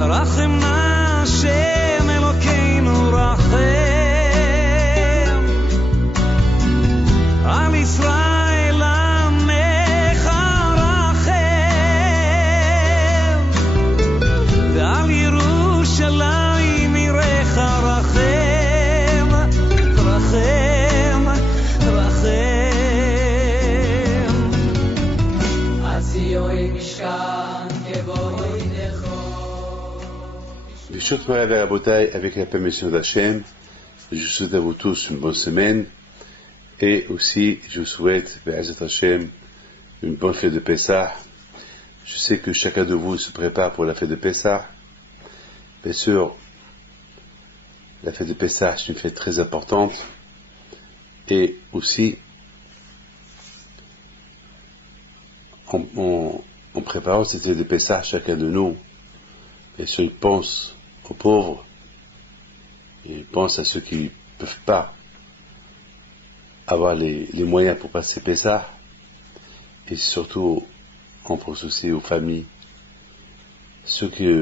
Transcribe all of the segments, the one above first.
רחם נא השם אלוקינו רחם על ישראל עמך רחם ועל ירושלים עירך רחם רחם רחם עשיוי משכן כבוי Chers frères et Rabotai, avec la permission d'Hachem, je souhaite à vous tous une bonne semaine et aussi je souhaite, Be'ezat Hashem, une bonne fête de Pessah. Je sais que chacun de vous se prépare pour la fête de Pessah. Bien sûr, la fête de Pessah c'est une fête très importante et aussi en préparant cette fête de Pessah, chacun de nous, bien sûr, il pense aux pauvres, et il pense à ceux qui ne peuvent pas avoir les moyens pour passer Pessah, et surtout on pense aussi aux familles, ceux qui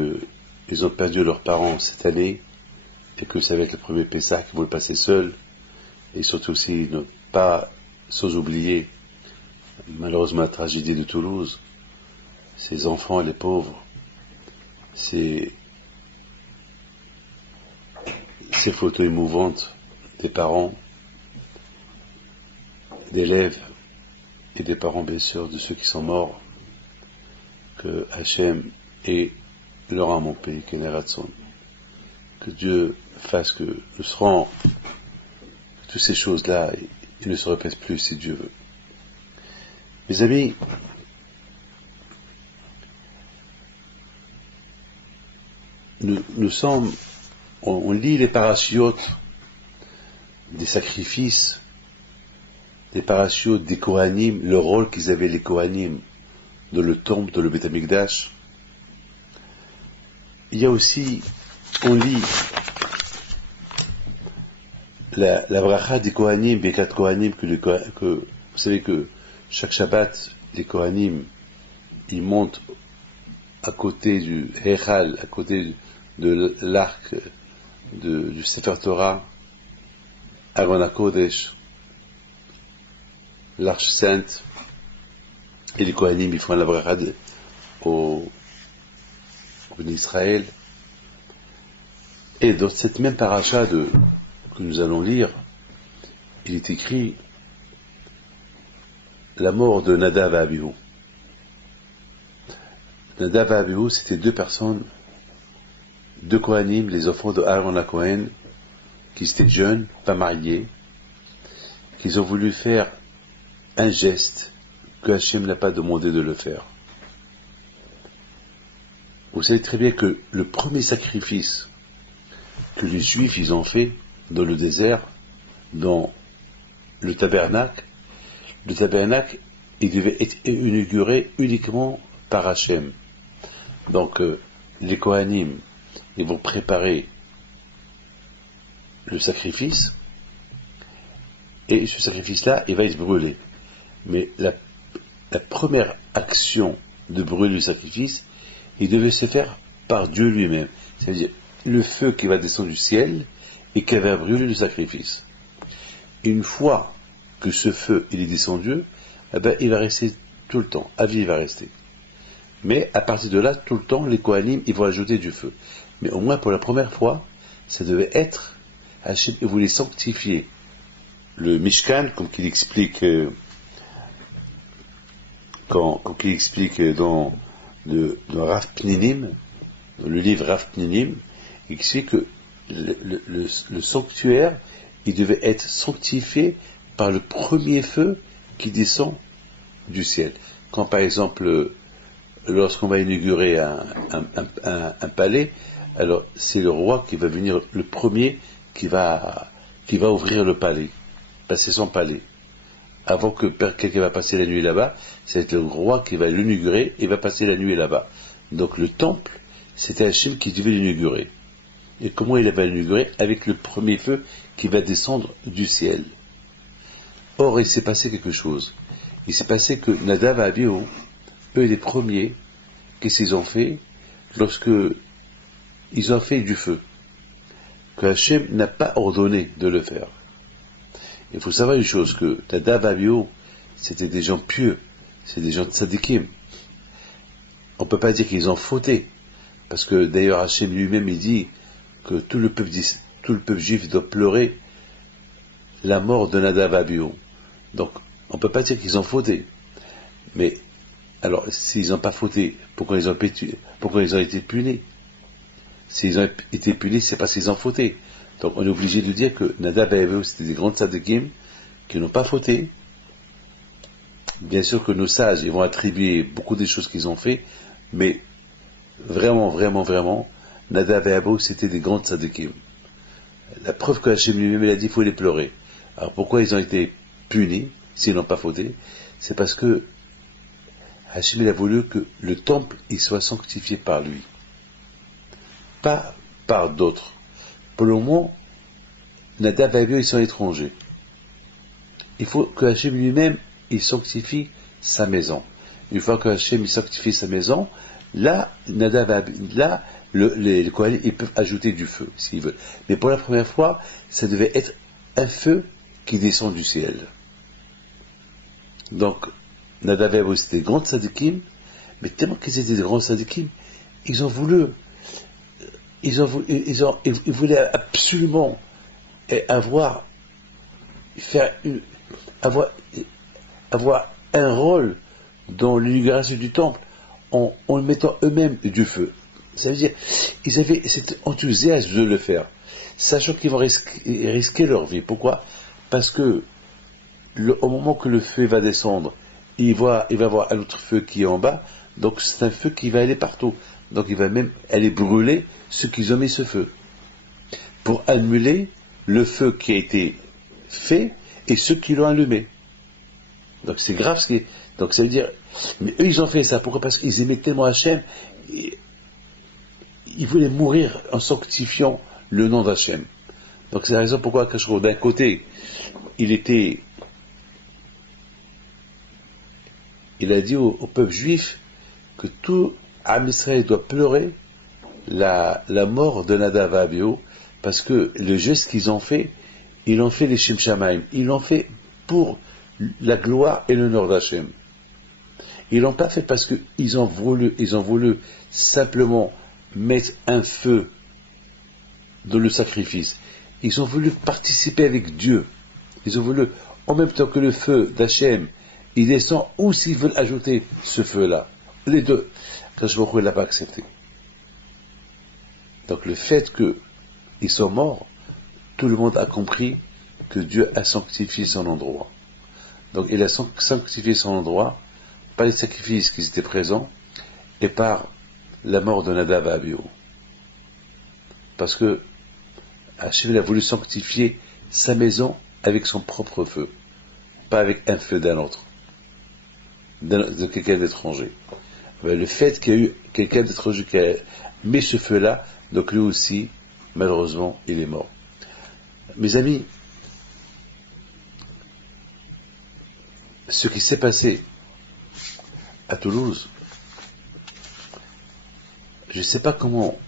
ils ont perdu leurs parents cette année, et que ça va être le premier Pessah qu'ils vont le passer seuls, et surtout aussi ne pas sans oublier malheureusement la tragédie de Toulouse, ces enfants, les pauvres, ces photos émouvantes des parents, d'élèves et des parents bien sûr de ceux qui sont morts, que Hachem ait leur âme en paix, que Dieu fasse que nous serons toutes ces choses-là, ils ne se répètent plus si Dieu veut. Mes amis, nous sommes, on lit les parachiotes des sacrifices, les parachiotes des Kohanim, le rôle qu'ils avaient les Kohanim dans le temple, dans le Beth Amikdash. Il y a aussi, on lit la bracha des Kohanim, Bekat Kohanim, que vous savez que chaque Shabbat, les Kohanim, ils montent à côté du Heichal, à côté de l'arc du Sefer Torah, Aaron HaKodesh, l'arche sainte, et les Kohanim, ils font la bracha au Israël. Et dans cette même paracha que nous allons lire, il est écrit la mort de Nadav et Abihu. Nadav et Abihu, c'était deux personnes, deux Kohanim, les enfants de Aaron HaKohen, qui étaient jeunes, pas mariés, qu'ils ont voulu faire un geste que Hachem n'a pas demandé de le faire. Vous savez très bien que le premier sacrifice que les Juifs ils ont fait dans le désert, dans le tabernacle, il devait être inauguré uniquement par Hachem. Donc les Kohanim, ils vont préparer le sacrifice, et ce sacrifice-là, il va être brûlé. Mais la première action de brûler le sacrifice, il devait se faire par Dieu lui-même. C'est-à-dire le feu qui va descendre du ciel et qui va brûler le sacrifice. Une fois que ce feu il est descendu, il va rester tout le temps, à vie il va rester. Mais à partir de là, tout le temps, les Kohanim, ils vont ajouter du feu. Mais au moins pour la première fois, ça devait être, Hachem voulait sanctifier le Mishkan, comme qu'il explique, dans le Rav Pninim, dans le livre Rav Pninim, il explique que le sanctuaire, il devait être sanctifié par le premier feu qui descend du ciel. Quand par exemple, lorsqu'on va inaugurer un palais, alors c'est le roi qui va venir le premier qui va ouvrir le palais, passer son palais. Avant que quelqu'un va passer la nuit là-bas, c'est le roi qui va l'inaugurer et va passer la nuit là-bas. Donc le temple, c'était Hachem qui devait l'inaugurer. Et comment il va l'inaugurer? Avec le premier feu qui va descendre du ciel. Or, il s'est passé quelque chose. Il s'est passé que Nadav et Abihu, eux les premiers, qu'est-ce qu'ils ont fait lorsque ils ont fait du feu, que Hachem n'a pas ordonné de le faire. Il faut savoir une chose, que Nadav et Abihu, c'était des gens pieux, c'est des gens de tzadikim. On ne peut pas dire qu'ils ont fauté, parce que d'ailleurs Hachem lui-même il dit que tout le peuple juif doit pleurer la mort de Nadav et Abihu. Donc on ne peut pas dire qu'ils ont fauté. Mais alors s'ils n'ont pas fauté, pourquoi ils ont été punis? S'ils ont été punis, c'est parce qu'ils ont fauté. Donc on est obligé de dire que Nadav et Abihu c'était des grands tzadikim qui n'ont pas fauté. Bien sûr que nos sages ils vont attribuer beaucoup des choses qu'ils ont fait, mais vraiment, Nadav et Abihu c'était des grands tzadikim. La preuve que Hachem lui-même il a dit il faut les pleurer. Alors pourquoi ils ont été punis s'ils n'ont pas fauté? C'est parce que Hachem il a voulu que le temple il soit sanctifié par lui, pas par d'autres. Pour le moment, Nadav et Abihu ils sont étrangers. Il faut que Hachem lui-même il sanctifie sa maison. Une fois que Hachem il sanctifie sa maison, là, Nadav et Abihu, là, les Kohanim ils peuvent ajouter du feu s'ils veulent. Mais pour la première fois, ça devait être un feu qui descend du ciel. Donc, Nadav et Abihu c'était des grands tzadikim, mais tellement qu'ils étaient des grands tzadikim, ils voulaient absolument avoir un rôle dans l'inauguration du temple en mettant eux-mêmes du feu. Ça veut dire, ils avaient cet enthousiasme de le faire, sachant qu'ils vont risquer leur vie. Pourquoi? Parce que au moment que le feu va descendre, il va y avoir un autre feu qui est en bas, donc c'est un feu qui va aller partout. Donc il va même aller brûler ceux qui ont mis ce feu, pour annuler le feu qui a été fait et ceux qui l'ont allumé. Donc c'est grave ce qui est. Donc ça veut dire, mais eux ils ont fait ça, pourquoi? Parce qu'ils aimaient tellement Hachem, ils voulaient mourir en sanctifiant le nom d'Hachem. Donc c'est la raison pourquoi Kashro, d'un côté, il a dit au peuple juif que tout Am Israël doit pleurer la mort de Nadav et Abihu, parce que le geste qu'ils ont fait, ils l'ont fait les Shem Shamaim, ils l'ont fait pour la gloire et l'honneur d'Hachem. Ils l'ont pas fait parce qu'ils ont voulu simplement mettre un feu dans le sacrifice. Ils ont voulu participer avec Dieu. Ils ont voulu, en même temps que le feu d'Hachem, il descend, ou s'ils veulent ajouter ce feu-là. Les deux. Kashbaruch ne l'a pas accepté. Donc le fait qu'ils sont morts, tout le monde a compris que Dieu a sanctifié son endroit. Donc il a sanctifié son endroit par les sacrifices qui étaient présents et par la mort de Nadav et Abihu. Parce que Hachem a voulu sanctifier sa maison avec son propre feu, pas avec un feu d'un autre, de quelqu'un d'étranger. Le fait qu'il y a eu quelqu'un d'étranger qui a mis ce feu-là, donc lui aussi, malheureusement, il est mort. Mes amis, ce qui s'est passé à Toulouse, je ne sais pas comment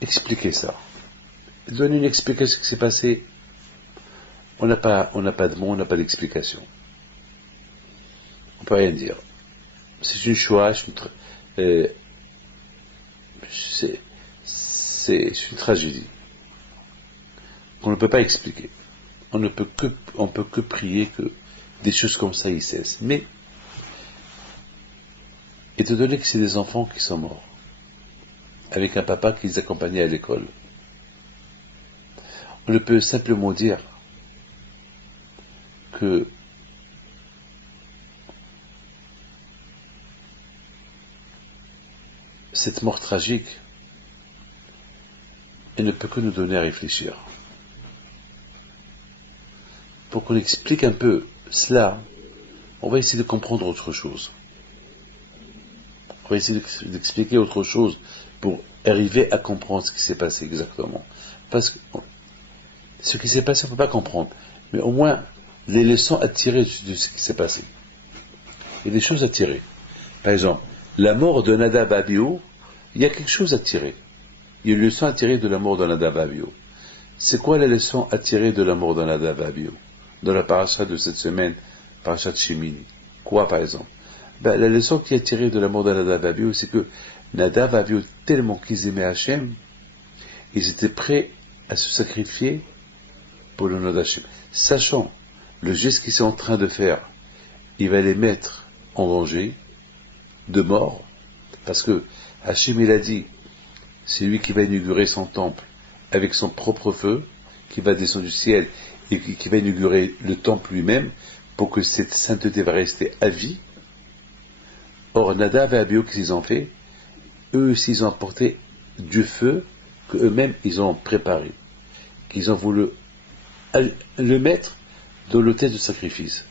expliquer ça. Donner une explication de ce qui s'est passé, on n'a pas de mots, on n'a pas d'explication. On ne peut rien dire. C'est une choix, c'est une tragédie qu'on ne peut pas expliquer. On peut que prier que des choses comme ça y cessent. Mais, étant donné que c'est des enfants qui sont morts, avec un papa qui les accompagnait à l'école, on ne peut simplement dire que cette mort tragique, elle ne peut que nous donner à réfléchir. Pour qu'on explique un peu cela, on va essayer de comprendre autre chose. On va essayer d'expliquer autre chose pour arriver à comprendre ce qui s'est passé exactement. Parce que ce qui s'est passé, on ne peut pas comprendre. Mais au moins, les leçons à tirer de ce qui s'est passé. Il y a des choses à tirer. Par exemple, la mort de Nadab et Abihu, il y a quelque chose à tirer. Il y a une leçon à tirer de la mort de Nadab et Abihu. C'est quoi la leçon à tirer de la mort de Nadab et Abihu dans la paracha de cette semaine, paracha de Shemini? Quoi, par exemple? La leçon qui est tirée de la mort de Nadab et Abihu, c'est que Nadab et Abihu, tellement qu'ils aimaient Hachem, ils étaient prêts à se sacrifier pour le nom d'Hachem. Sachant le geste qu'ils sont en train de faire, il va les mettre en danger de mort, parce que Hachem, il a dit, c'est lui qui va inaugurer son temple avec son propre feu, qui va descendre du ciel et qui va inaugurer le temple lui-même pour que cette sainteté va rester à vie. Or, Nadab et Abihu, qu'est-ce qu'ils ont fait? Eux aussi, ils ont apporté du feu qu'eux-mêmes, ils ont préparé, qu'ils ont voulu le mettre dans l'autel de sacrifice.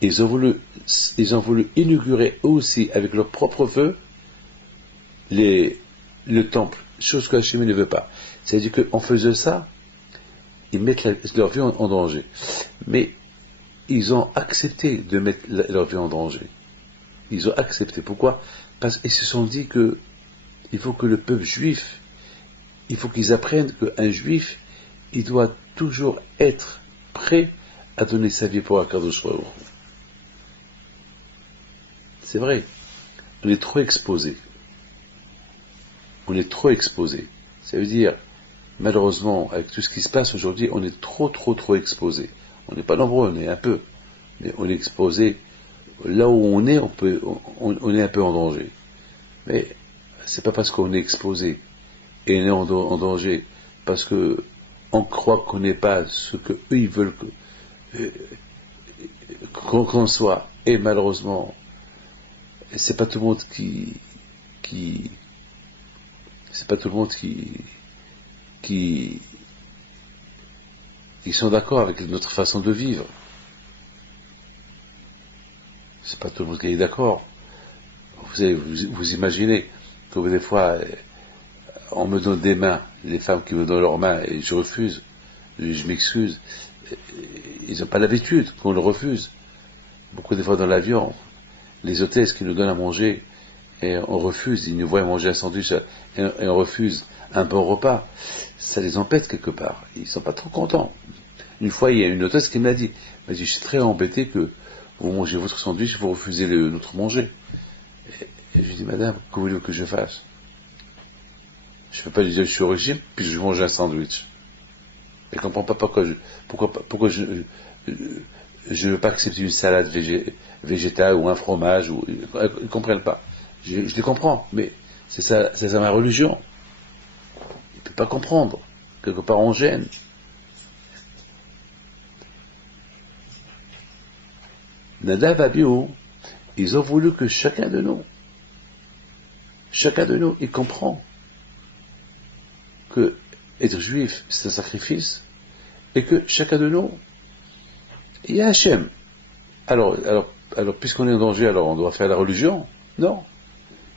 Ils ont voulu inaugurer eux aussi, avec leur propre feu, le temple, chose que Hachem ne veut pas. C'est-à-dire qu'en faisant ça, ils mettent leur vie en danger. Mais ils ont accepté de mettre leur vie en danger. Ils ont accepté. Pourquoi? Parce qu'ils se sont dit que il faut que le peuple juif, il faut qu'ils apprennent qu'un juif, il doit toujours être prêt à donner sa vie pour Akadosh Baruch Hu. C'est vrai, on est trop exposé. On est trop exposé. Ça veut dire, malheureusement, avec tout ce qui se passe aujourd'hui, on est trop exposé. On n'est pas nombreux, on est un peu. Mais on est exposé. Là où on est, on est un peu en danger. Mais c'est pas parce qu'on est exposé et on est en danger, parce que on croit qu'on n'est pas ce que eux ils veulent qu'on soit. Et malheureusement, c'est pas tout le monde qui sont d'accord avec notre façon de vivre. C'est pas tout le monde qui est d'accord. Vous imaginez que des fois, on me donne des mains, les femmes qui me donnent leurs mains, et je refuse, je m'excuse. Ils n'ont pas l'habitude qu'on le refuse. Beaucoup de fois dans l'avion, les hôtesses qui nous donnent à manger, et on refuse, ils nous voient manger un sandwich, et on refuse un bon repas, ça les embête quelque part. Ils sont pas trop contents. Une fois, il y a une hôtesse qui me l'a dit. Elle m'a dit, je suis très embêté que vous mangez votre sandwich, vous refusez notre manger. Et je lui dis, madame, que voulez-vous que je fasse? Je ne peux pas lui dire, je suis au régime, puis je mange un sandwich. Elle ne comprend pas pourquoi je ne veux pas accepter une salade végétale ou un fromage. Ils ne comprennent pas. Je les comprends, mais c'est ça ma religion. Ils ne peuvent pas comprendre. Quelque part, on gêne. Nadab et Abihu, ils ont voulu que chacun de nous, il comprend que être juif, c'est un sacrifice, et que chacun de nous, il y a Hachem. Alors, puisqu'on est en danger, alors on doit faire la religion? Non.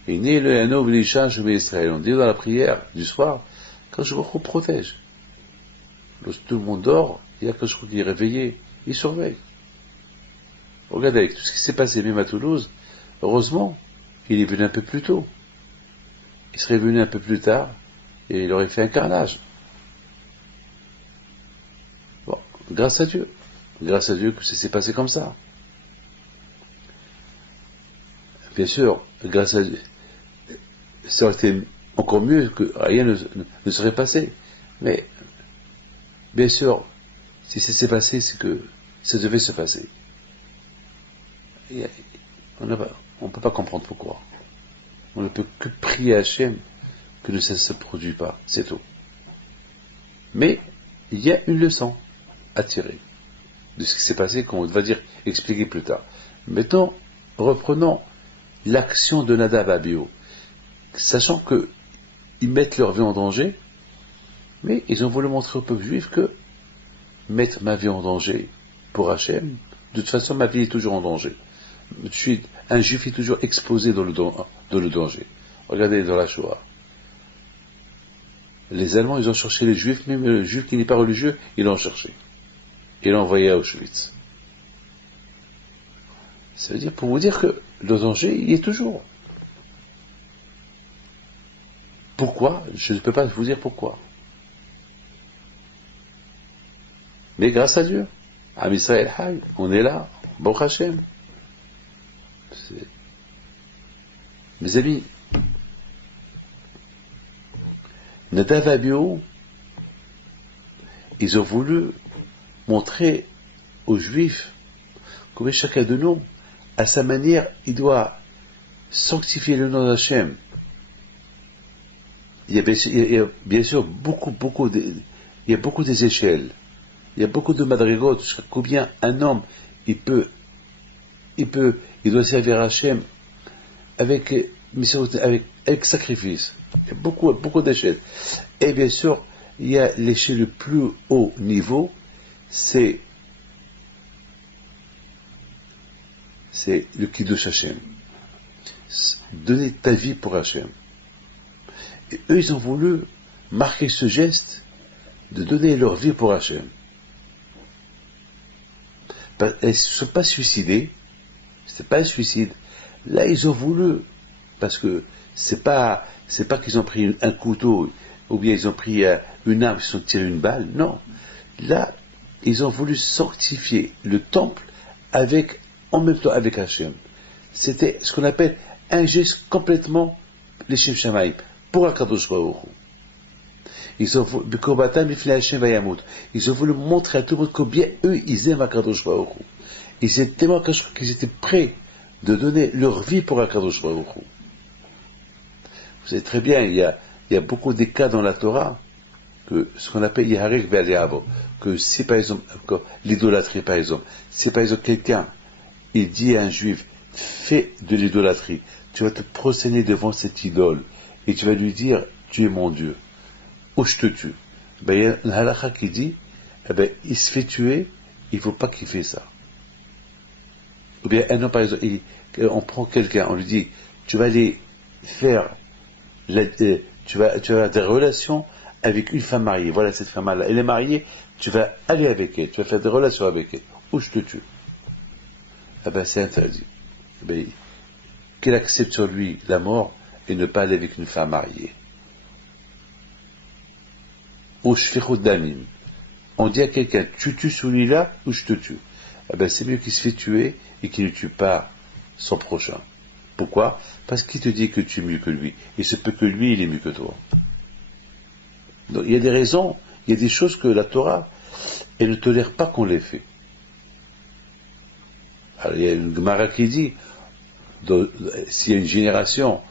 Et né le Hano V'Lisha Shuvei Israël. On dit dans la prière du soir, quand je vous protège. Lorsque tout le monde dort, il y a Kadosh Baruch Hu qui est réveillé, il surveille. Regardez, avec tout ce qui s'est passé même à Toulouse, heureusement, il est venu un peu plus tôt. Il serait venu un peu plus tard, et il aurait fait un carnage. Bon, grâce à Dieu que ça s'est passé comme ça. Bien sûr, grâce à Dieu, ça aurait été encore mieux que rien ne serait passé. Mais, bien sûr, si ça s'est passé, c'est que ça devait se passer. On ne peut pas comprendre pourquoi. On ne peut que prier à Hachem que ça ne se produit pas, c'est tout. Mais il y a une leçon à tirer de ce qui s'est passé, qu'on va expliquer plus tard. Maintenant, reprenons l'action de Nadab et Abihu, sachant qu'ils mettent leur vie en danger, mais ils ont voulu montrer au peuple juif que mettre ma vie en danger pour Hachem, de toute façon ma vie est toujours en danger. Un juif est toujours exposé dans le danger. Regardez dans la Shoah. Les Allemands, ils ont cherché les juifs, même le juif qui n'est pas religieux, ils l'ont cherché. et l'a envoyé à Auschwitz. Ça veut dire pour vous dire que le danger y est toujours. Pourquoi? Je ne peux pas vous dire pourquoi. Mais grâce à Dieu, Am Israël Hay, on est là, Baruch Hashem. Mes amis, Nadav et Abihu, ils ont voulu montrer aux Juifs que chacun de nous, à sa manière, il doit sanctifier le nom d'Hachem. Il y a bien sûr beaucoup des échelles. Il y a beaucoup de madrigotes jusqu'à combien un homme il doit servir Hachem avec sacrifice. Il y a beaucoup d'échelles. Et bien sûr, il y a l'échelle le plus haut niveau, c'est le Kiddush Hachem. Donner ta vie pour Hachem. Et eux, ils ont voulu marquer ce geste de donner leur vie pour Hachem. Ils ne se sont pas suicidés, c'était pas un suicide. Là, ils ont voulu, parce que c'est pas qu'ils ont pris un couteau, ou bien ils ont pris une arme, ils se sont tiré une balle, non. Là, ils ont voulu sanctifier le temple en même temps avec Hachem. C'était ce qu'on appelle un geste complètement l'Shem Shamaim, pour Akadosh Baruch Hu. Ils ont voulu montrer à tout le monde combien eux, ils aiment Akadosh Baruch Hu. Ils étaient tellement qu'ils étaient prêts de donner leur vie pour Akadosh Baruch Hu. Vous savez très bien, il y a beaucoup de cas dans la Torah, que ce qu'on appelle Yaharek Ve'aliavo, que si par exemple, l'idolâtrie par exemple, si par exemple quelqu'un, il dit à un juif, fais de l'idolâtrie, tu vas te prosterner devant cette idole, et tu vas lui dire, tu es mon Dieu, ou je te tue. Ben, il y a un halakha qui dit, il se fait tuer, il ne faut pas qu'il fasse ça. Ou bien un homme par exemple, on prend quelqu'un, on lui dit, tu vas aller faire, tu vas avoir des relations avec une femme mariée, voilà cette femme-là, elle est mariée, tu vas aller avec elle, tu vas faire des relations avec elle, ou je te tue. C'est interdit. Qu'il accepte sur lui la mort et ne pas aller avec une femme mariée. Ou shfichut damim. On dit à quelqu'un, tu tues celui-là ou je te tue. C'est mieux qu'il se fait tuer et qu'il ne tue pas son prochain. Pourquoi? Parce qu'il te dit que tu es mieux que lui. Il se peut que lui, il est mieux que toi. Donc il y a des raisons, il y a des choses que la Torah, elle ne tolère pas qu'on les fait. Alors, il y a une Gemara qui dit, s'il y a une génération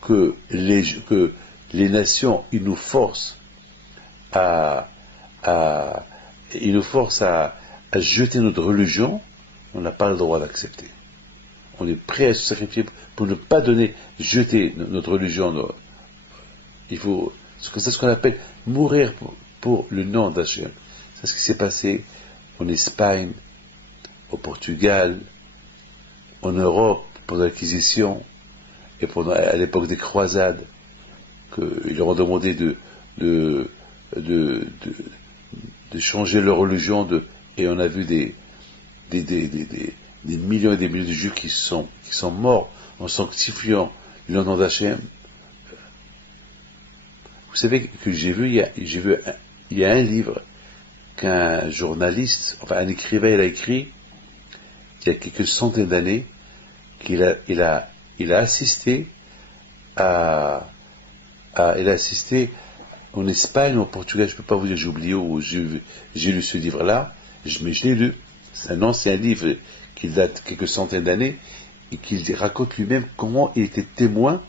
que les nations, ils nous forcent à jeter notre religion, on n'a pas le droit d'accepter. On est prêt à se sacrifier pour ne pas jeter notre religion. C'est ce qu'on appelle mourir pour le nom d'Hachem. C'est ce qui s'est passé en Espagne, au Portugal, en Europe, pendant l'Inquisition, et à l'époque des croisades, qu'ils leur ont demandé de changer leur religion, et on a vu des millions et des millions de Juifs qui sont morts en sanctifiant le nom d'Hachem. Vous savez que il y a un livre qu'un journaliste, enfin un écrivain, il a écrit il y a quelques centaines d'années, qu'il a assisté en Espagne ou au Portugal, je ne peux pas vous dire, j'ai oublié où j'ai lu ce livre-là, mais je l'ai lu. C'est un ancien livre qui date de quelques centaines d'années et qui raconte lui-même comment il était témoin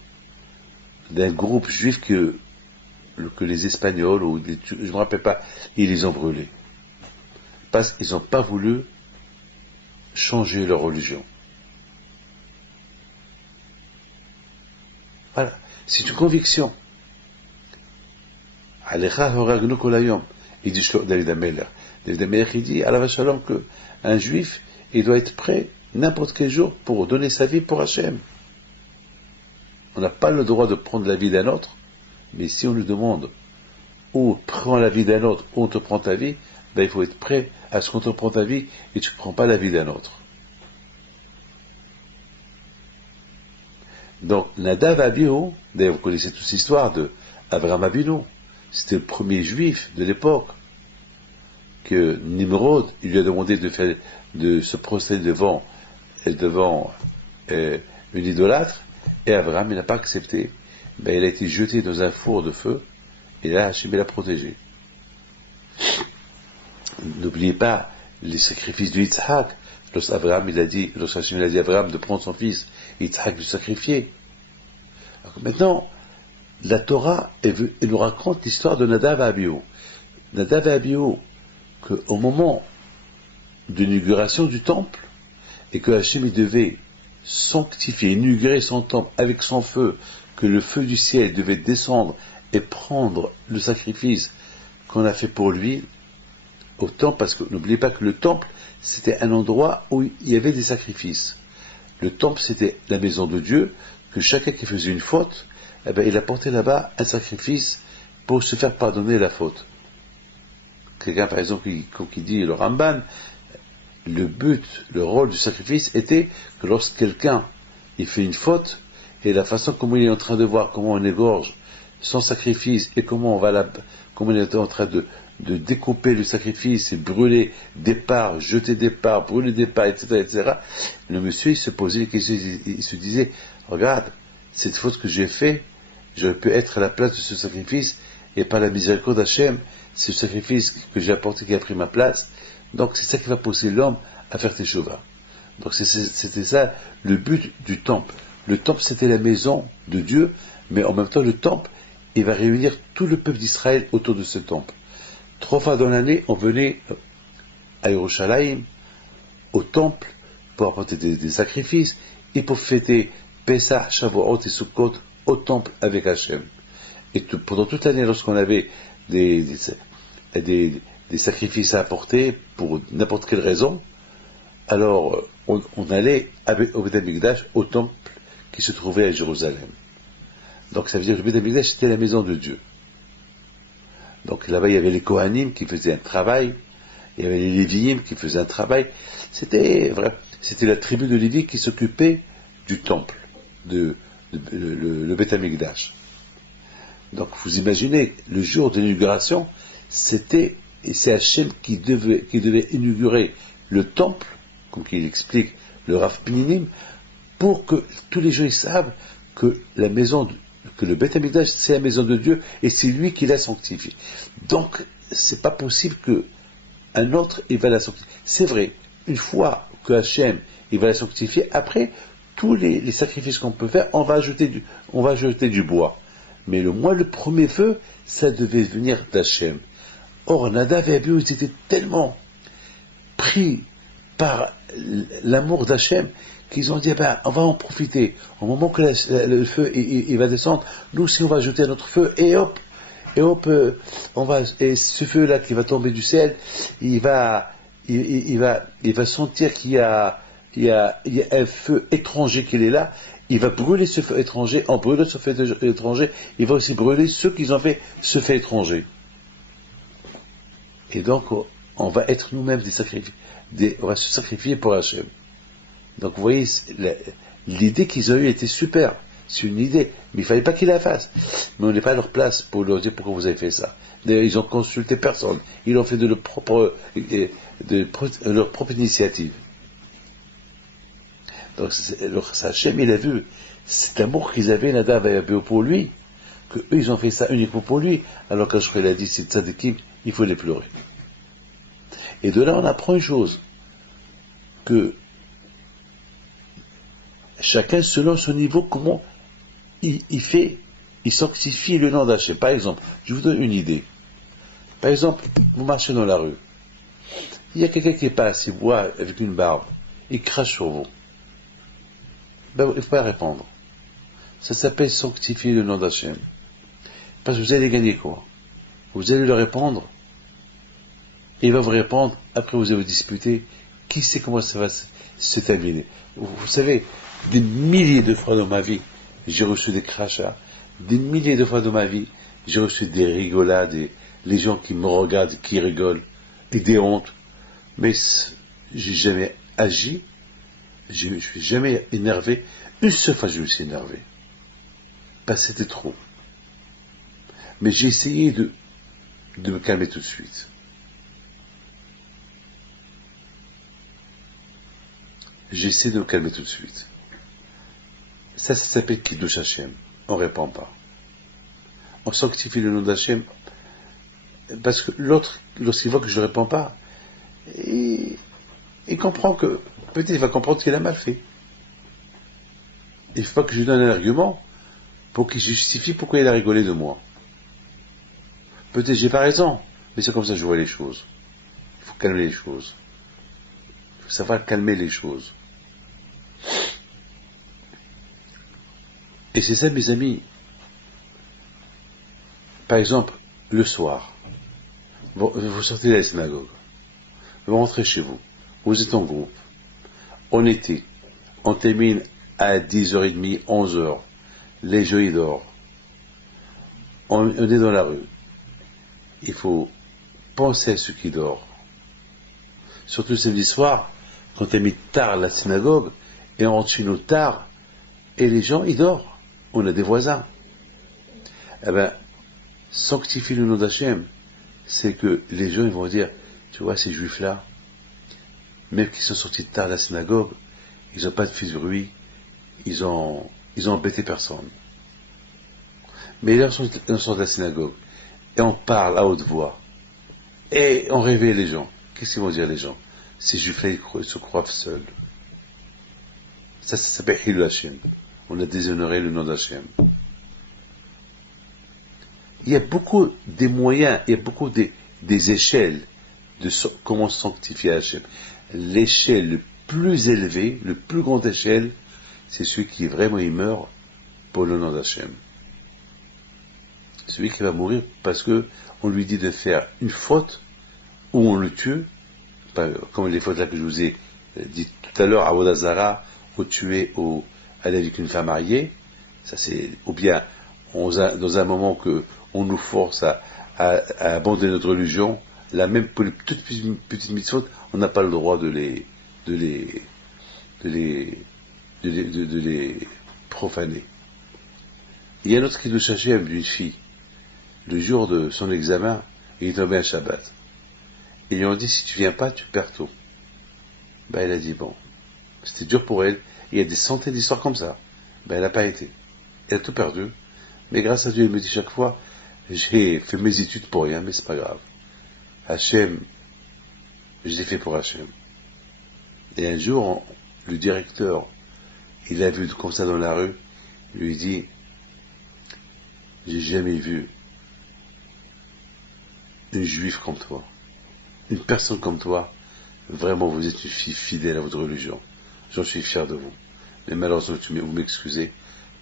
d'un groupe juif que les Espagnols, je ne me rappelle pas, ils les ont brûlés. Parce qu'ils n'ont pas voulu changer leur religion. Voilà, c'est une conviction. Alecha horagnu kol hayom. Il dit David Ameler. David Ameler, il dit à la Shalom qu'un juif, il doit être prêt n'importe quel jour pour donner sa vie pour Hachem. On n'a pas le droit de prendre la vie d'un autre, mais si on nous demande ou prends la vie d'un autre ou on te prend ta vie, ben, il faut être prêt à ce qu'on te prend ta vie et tu ne prends pas la vie d'un autre. Donc, Nadav Abihu, d'ailleurs vous connaissez toute l'histoire de Avraham Avinu, c'était le premier juif de l'époque, que Nimrod, il lui a demandé de se prosterner devant une idolâtre, et Avraham, il n'a pas accepté. Ben, il a été jeté dans un four de feu, et là, Hachem l'a protégé. N'oubliez pas les sacrifices de Yitzhak. Lorsque Hachem il a dit à Avraham de prendre son fils, Yitzhak de le sacrifier. Alors, maintenant, la Torah, elle nous raconte l'histoire de Nadav et Abihu. Nadav et Abihu, qu'au moment de l'inauguration du temple, et que Hachem il devait sanctifier, inaugurer son temple avec son feu, que le feu du ciel devait descendre et prendre le sacrifice qu'on a fait pour lui au temple, parce que n'oubliez pas que le temple, c'était un endroit où il y avait des sacrifices. Le temple, c'était la maison de Dieu, que chacun qui faisait une faute, eh ben, il apportait là-bas un sacrifice pour se faire pardonner la faute. Quelqu'un, par exemple, qui dit le Ramban, le rôle du sacrifice était que lorsque quelqu'un il fait une faute, et la façon comment il est en train de voir comment on égorge son sacrifice et comment il est en train de découper le sacrifice et brûler des parts, jeter des parts, brûler des parts, etc. Le monsieur, il se posait les questions, il se disait, regarde, cette faute que j'ai faite, j'aurais pu être à la place de ce sacrifice, et par la miséricorde d'Hachem, c'est le sacrifice que j'ai apporté qui a pris ma place. Donc c'est ça qui va pousser l'homme à faire teshuva. Donc c'était ça le but du temple. Le temple, c'était la maison de Dieu, mais en même temps, le temple, il va réunir tout le peuple d'Israël autour de ce temple. 3 fois dans l'année, on venait à Yerushalayim, au temple, pour apporter des sacrifices, et pour fêter Pesach, Shavuot et Sukkot au temple avec Hachem. Et pendant toute l'année, lorsqu'on avait des sacrifices à apporter, pour n'importe quelle raison, alors on allait au Beth Amikdash, au temple qui se trouvait à Jérusalem. Donc ça veut dire que le Beth Amikdash, c'était la maison de Dieu. Donc là-bas, il y avait les Kohanim qui faisaient un travail, il y avait les Léviim qui faisaient un travail. C'était la tribu de Lévi qui s'occupait du temple, le Beth Amikdash. Donc vous imaginez, le jour de l'inauguration, c'est Hachem qui devait inaugurer le temple, comme il explique le Rav Pninim, pour que tous les gens ils savent que le Beth Amikdash, c'est la maison de Dieu, et c'est lui qui l'a sanctifié. Donc, c'est pas possible qu'un autre, il va la sanctifier. C'est vrai, une fois que Hachem, il va la sanctifier, après, tous les sacrifices qu'on peut faire, on va ajouter du bois. Mais le premier feu, ça devait venir d'Hachem. Or, Nadav et Abihu, ils étaient tellement pris par l'amour d'Hachem, qu'ils ont dit, on va en profiter. Au moment que le feu il va descendre, nous aussi on va ajouter un autre feu, et ce feu-là qui va tomber du ciel, il va sentir qu'il y a un feu étranger qui est là, il va brûler ce feu étranger, en brûlant ce feu étranger, il va aussi brûler ceux qui ont fait ce feu étranger. Et donc, on va être nous-mêmes on va se sacrifier pour Hachem. Donc vous voyez, l'idée qu'ils ont eue était super. C'est une idée, mais il ne fallait pas qu'ils la fassent. Mais on n'est pas à leur place pour leur dire pourquoi vous avez fait ça. D'ailleurs, ils ont consulté personne. Ils l'ont fait de leur propre initiative. Donc Hachem, il a vu cet amour qu'ils avaient, Nadav et Abihu, pour lui, qu'eux, ils ont fait ça uniquement pour lui, alors qu'Hachem a dit, c'est tzadikim, il faut les pleurer. Et de là, on apprend une chose, que chacun, selon son niveau, comment il sanctifie le nom d'Hachem. Par exemple, je vous donne une idée. Par exemple, vous marchez dans la rue. Il y a quelqu'un qui passe, il boit avec une barbe, il crache sur vous. Il ne faut pas répondre. Ça s'appelle sanctifier le nom d'Hachem. Parce que vous allez gagner quoi? Vous allez le répondre, et il va vous répondre, après vous avez disputé, qui sait comment ça va se terminer. Vous savez, des milliers de fois dans ma vie, j'ai reçu des crachats, des milliers de fois dans ma vie, j'ai reçu des rigolades, les gens qui me regardent, qui rigolent. et des hontes, mais j'ai jamais agi, je ne suis jamais énervé. Une seule fois je me suis énervé, c'était trop. Mais j'ai essayé de me calmer tout de suite. J'essaie de me calmer tout de suite. Ça s'appelle Kiddush Hashem. On ne répond pas. On sanctifie le nom d'Hachem, parce que l'autre, lorsqu'il voit que je ne réponds pas, il comprend que, peut-être il va comprendre qu'il a mal fait. Il ne faut pas que je lui donne un argument pour qu'il justifie pourquoi il a rigolé de moi. Peut-être j'ai pas raison, mais c'est comme ça que je vois les choses. Il faut calmer les choses. Il faut savoir calmer les choses. Et c'est ça, mes amis. Par exemple, le soir, vous sortez de la synagogue, vous rentrez chez vous, vous êtes en groupe, on termine à 10h30, 11h, les jeux ils dorment, on est dans la rue, il faut penser à ceux qui dorment. Surtout le samedi soir, quand on termine tard à la synagogue, et on rentre chez nous tard, et les gens ils dorment, on a des voisins. Eh ben, sanctifier le nom d'Hachem, c'est que les gens ils vont dire, tu vois, ces juifs-là, même qu'ils sont sortis tard de la synagogue, ils n'ont pas de fait de bruit, ils ont embêté personne. Mais là, on sort de la synagogue, et on parle à haute voix, et on réveille les gens. Qu'est-ce qu'ils vont dire les gens? Ces juifs-là, ils se croient seuls. Ça s'appelle Hilul Hashem. On a déshonoré le nom d'Hachem. Il y a beaucoup des moyens, il y a beaucoup des échelles de comment sanctifier Hachem. L'échelle le plus élevée, le plus grande échelle, c'est celui qui vraiment il meurt pour le nom d'Hachem. Celui qui va mourir parce que on lui dit de faire une faute ou on le tue, comme les fautes là que je vous ai dit tout à l'heure, à Avodah Zara, ou tuer, ou aller avec une femme mariée, ça c'est, ou bien dans un moment que on nous force à abandonner notre religion, là même pour les toutes petites mitzvot, on n'a pas le droit de les profaner. Il y a un autre qui nous cherchait d'une fille. Le jour de son examen, il est tombé un Shabbat. Et ils lui ont dit, si tu viens pas, tu perds tout. Elle a dit, bon, c'était dur pour elle. Il y a des centaines d'histoires comme ça. Elle n'a pas été. Elle a tout perdu. Mais grâce à Dieu, elle me dit chaque fois, j'ai fait mes études pour rien, mais c'est pas grave. Hachem, je l'ai fait pour Hachem. Et un jour, le directeur, il l'a vu comme ça dans la rue, il lui dit, j'ai jamais vu une juive comme toi, une personne comme toi, vraiment vous êtes une fille fidèle à votre religion. J'en suis fier de vous. Mais malheureusement, vous m'excusez,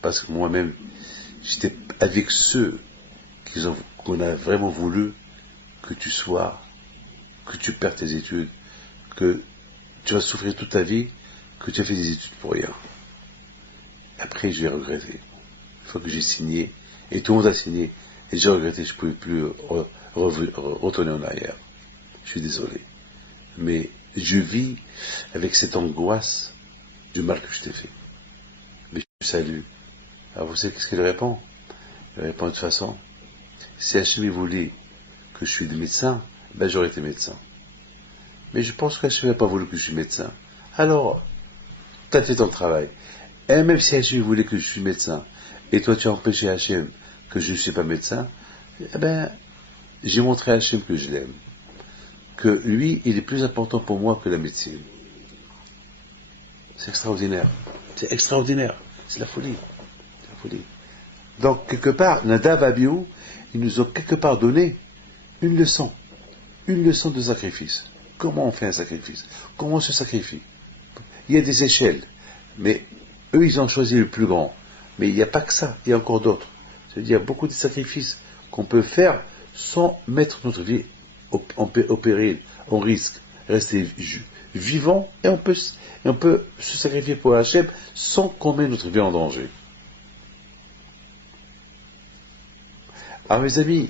parce que moi-même, j'étais avec ceux qu'on a vraiment voulu que tu perds tes études, que tu vas souffrir toute ta vie, que tu as fait des études pour rien. Après, je vais regretter. Une fois que j'ai signé, et tout le monde a signé, et j'ai regretté, je ne pouvais plus retourner en arrière. Je suis désolé. Mais je vis avec cette angoisse du mal que je t'ai fait. Mais je te salue. Alors vous savez qu'est-ce qu'il répond? Il répond de toute façon, si Hachem voulait que je suis médecin, j'aurais été médecin. Mais je pense qu'Hachem n'a pas voulu que je suis médecin. Alors, tu as fait ton travail. Et même si Hachem voulait que je suis médecin, et toi tu as empêché Hachem que je ne suis pas médecin, j'ai montré à Hachem que je l'aime. Que lui, il est plus important pour moi que la médecine. C'est extraordinaire. C'est extraordinaire. C'est la folie. C'est la folie. Donc, quelque part, Nadav et Abihu, ils nous ont quelque part donné une leçon de sacrifice. Comment on fait un sacrifice? Comment on se sacrifie? Il y a des échelles, mais eux, ils ont choisi le plus grand. Mais il n'y a pas que ça, il y a encore d'autres. C'est-à-dire, beaucoup de sacrifices qu'on peut faire sans mettre notre vie au péril, on risque, rester vivant, et on peut se sacrifier pour Hachem sans qu'on mette notre vie en danger. Alors mes amis,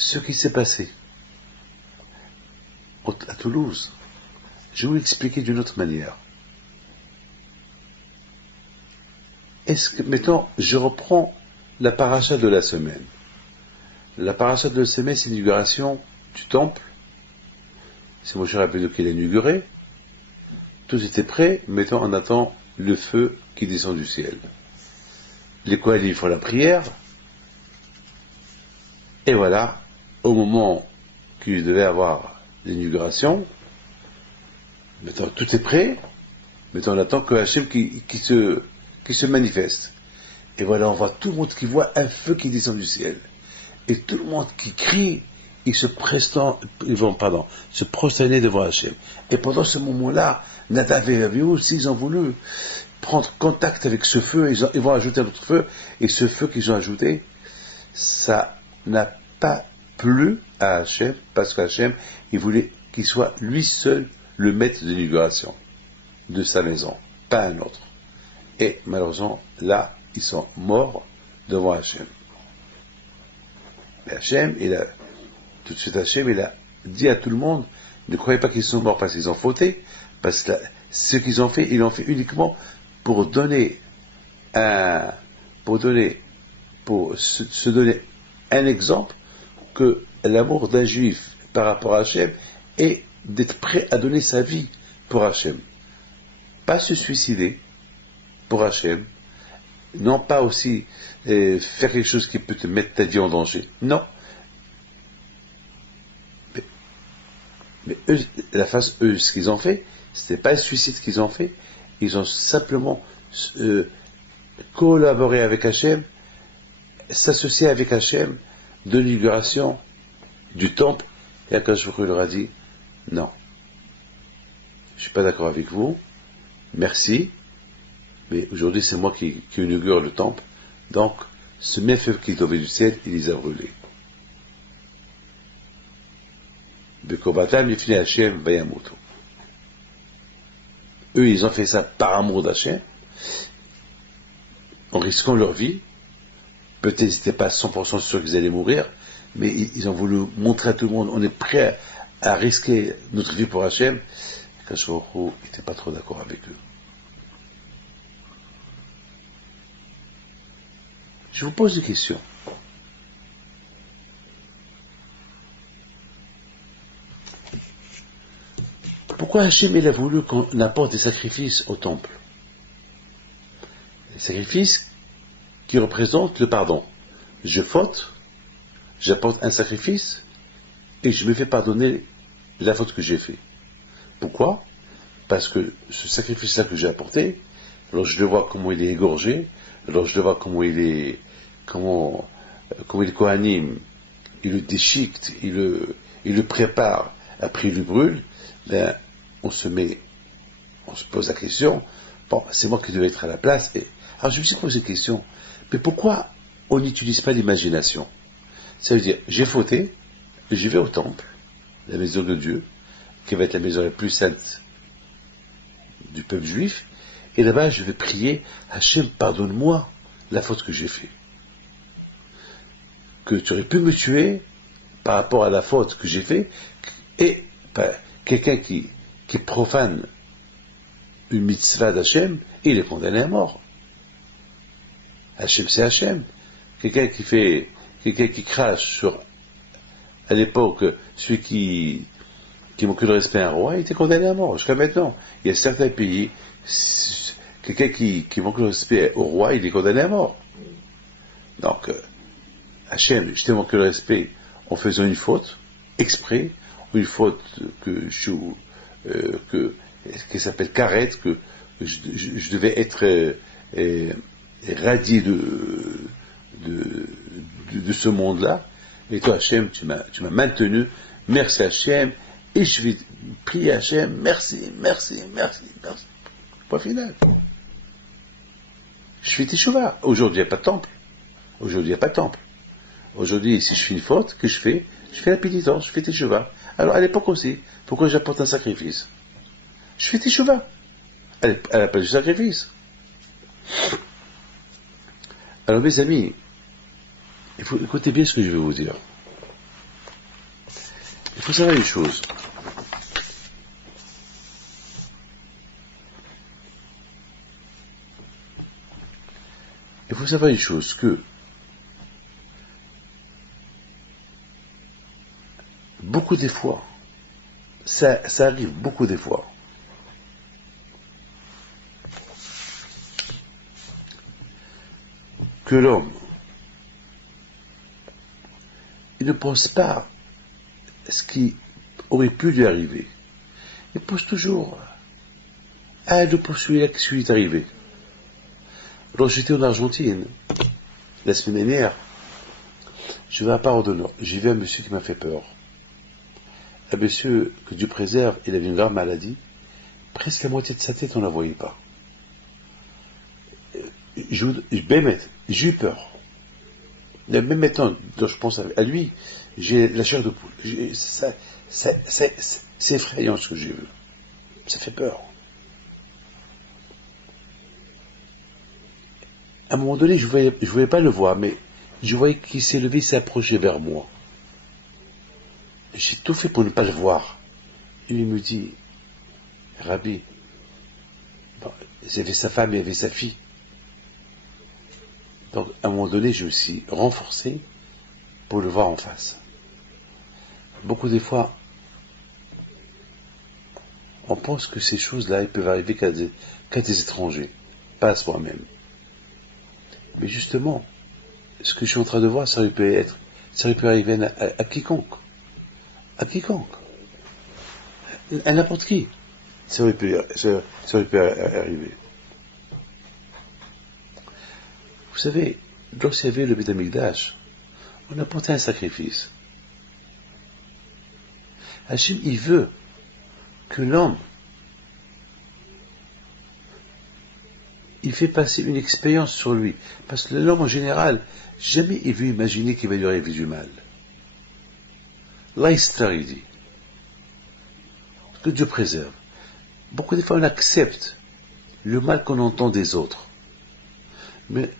ce qui s'est passé à Toulouse, je vais vous l'expliquer d'une autre manière. Est-ce que, maintenant, je reprends la paracha de la semaine. La paracha de la semaine, c'est l'inauguration du temple. C'est Moshe Rabbeinu qui l'a inauguré. Tout était prêt, maintenant on attend le feu qui descend du ciel. Les Kohanim font la prière, et voilà, au moment qu'il devait avoir l'inauguration, maintenant tout est prêt, maintenant on attend que Hachem qui se manifeste. Et voilà, on voit tout le monde qui voit un feu qui descend du ciel. Et tout le monde qui crie, ils vont se prosterner devant Hachem. Et pendant ce moment-là, Nadav et Avihu, s'ils ont voulu prendre contact avec ce feu, ils vont ajouter un autre feu, et ce feu qu'ils ont ajouté, ça n'a pas plu à Hachem, parce qu'Hachem, il voulait qu'il soit lui seul le maître de l'inauguration de sa maison, pas un autre. Et malheureusement, là, ils sont morts devant Hachem. Mais Hachem, tout de suite Hachem, il a dit à tout le monde, ne croyez pas qu'ils sont morts parce qu'ils ont fauté, parce que ce qu'ils ont fait, ils l'ont fait uniquement pour se donner un exemple que l'amour d'un juif par rapport à Hachem est d'être prêt à donner sa vie pour Hachem. Pas se suicider pour Hachem, non pas aussi faire quelque chose qui peut te mettre ta vie en danger. Non. Mais eux, ce qu'ils ont fait, c'était pas un suicide qu'ils ont fait, ils ont simplement collaboré avec Hachem, s'associé avec Hachem de l'inauguration du temple, et Akadosh Baruch Hu leur a dit, non, je suis pas d'accord avec vous, merci, mais aujourd'hui c'est moi qui inaugure le temple, donc ce même feu qui est tombé du ciel, il les a brûlés. Eux, ils ont fait ça par amour d'Hachem, en risquant leur vie. Peut-être qu'ils n'étaient pas 100% sûrs qu'ils allaient mourir, mais ils ont voulu montrer à tout le monde, on est prêt à risquer notre vie pour Hachem. Akadosh Baruch Hu n'était pas trop d'accord avec eux. Je vous pose une question. Pourquoi Hachem il a voulu qu'on apporte des sacrifices au temple? Des sacrifices qui représentent le pardon. Je faute, j'apporte un sacrifice et je me fais pardonner la faute que j'ai faite. Pourquoi? Parce que ce sacrifice-là que j'ai apporté, alors je le vois comment il est égorgé, alors je le vois comment il Kohanim, il le déchiquette, il le prépare, après il le brûle, ben, on se pose la question, bon, c'est moi qui devais être à la place, alors je me suis posé la question, mais pourquoi on n'utilise pas l'imagination? Ça veut dire, j'ai fauté, je vais au temple, la maison de Dieu, qui va être la maison la plus sainte du peuple juif, et là-bas je vais prier, Hachem, pardonne-moi la faute que j'ai faite. Que tu aurais pu me tuer par rapport à la faute que j'ai faite, et quelqu'un qui profane une mitzvah d'Hachem, il est condamné à mort. Hachem, c'est Hachem. Quelqu'un qui crache sur, à l'époque, celui qui manque de respect à un roi, il était condamné à mort. Jusqu'à maintenant, il y a certains pays, quelqu'un qui manque de respect au roi, il est condamné à mort. Donc, Hachem, je t'ai manqué de respect en faisant une faute, exprès, ou une faute qui s'appelle carette, que je devais être radié de ce monde-là, et toi Hachem, tu m'as maintenu, merci Hachem, et je vais prier Hachem, merci. Point final. Je fais teshuva. Aujourd'hui, il n'y a pas de temple. Aujourd'hui, si je fais une faute, que je fais la pénitence, je fais teshuva. Alors, à l'époque aussi, pourquoi j'apporte un sacrifice? Je fais teshuva. Elle appelle du sacrifice. Alors, mes amis, il faut écouter bien ce que je vais vous dire. faut savoir une chose. Il faut savoir une chose, que beaucoup des fois, ça arrive beaucoup des fois, que l'homme, il ne pense pas ce qui aurait pu lui arriver. Il pense toujours de poursuivre ce qui lui est arrivé. Alors j'étais en Argentine, la semaine dernière, je vais à Part d'Honneur, j'ai vu un monsieur qui m'a fait peur. Un monsieur, que Dieu préserve, il avait une grave maladie, presque la moitié de sa tête on ne la voyait pas. J'ai eu peur. Même maintenant, quand je pense à lui, j'ai la chair de poule. C'est effrayant ce que j'ai vu. Ça fait peur. À un moment donné, je voyais pas le voir, mais je voyais qu'il s'est levé, il s'est approché vers moi. J'ai tout fait pour ne pas le voir. Et il me dit, Rabbi, bon, il y avait sa femme, il y avait sa fille. Donc, à un moment donné, je me suis renforcé pour le voir en face. Beaucoup des fois, on pense que ces choses-là, ils peuvent arriver qu'à des étrangers, pas à soi-même. Mais justement, ce que je suis en train de voir, ça peut arriver à quiconque. À quiconque. À n'importe qui. Ça peut arriver. Vous savez, lorsqu'il y avait le Beth Amikdash, on apportait un sacrifice. Hachem, il veut que l'homme, il fait passer une expérience sur lui. Parce que l'homme, en général, jamais il veut imaginer qu'il va lui arriver du mal. Là, il dit. Que Dieu préserve. Beaucoup de fois, on accepte le mal qu'on entend des autres. Mais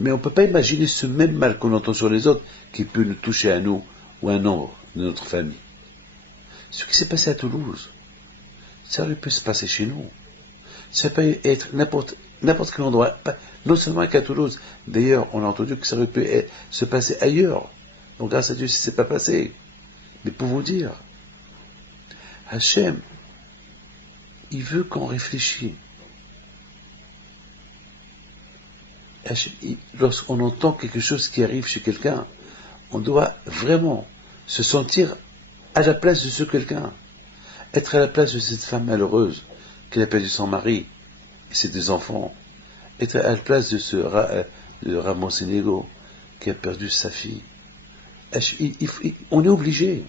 on ne peut pas imaginer ce même mal qu'on entend sur les autres qui peut nous toucher à nous ou à un membre de notre famille. Ce qui s'est passé à Toulouse, ça peut se passer chez nous. Ça peut être n'importe quel endroit, non seulement qu'à Toulouse. D'ailleurs, on a entendu que ça peut se passer ailleurs. Donc grâce à Dieu, si ce n'est pas passé. Mais pour vous dire, Hachem, il veut qu'on réfléchisse. Lorsqu'on entend quelque chose qui arrive chez quelqu'un, on doit vraiment se sentir à la place de ce quelqu'un, être à la place de cette femme malheureuse qui a perdu son mari et ses 2 enfants, être à la place de ce Ramon Sénégo qui a perdu sa fille. On est obligé.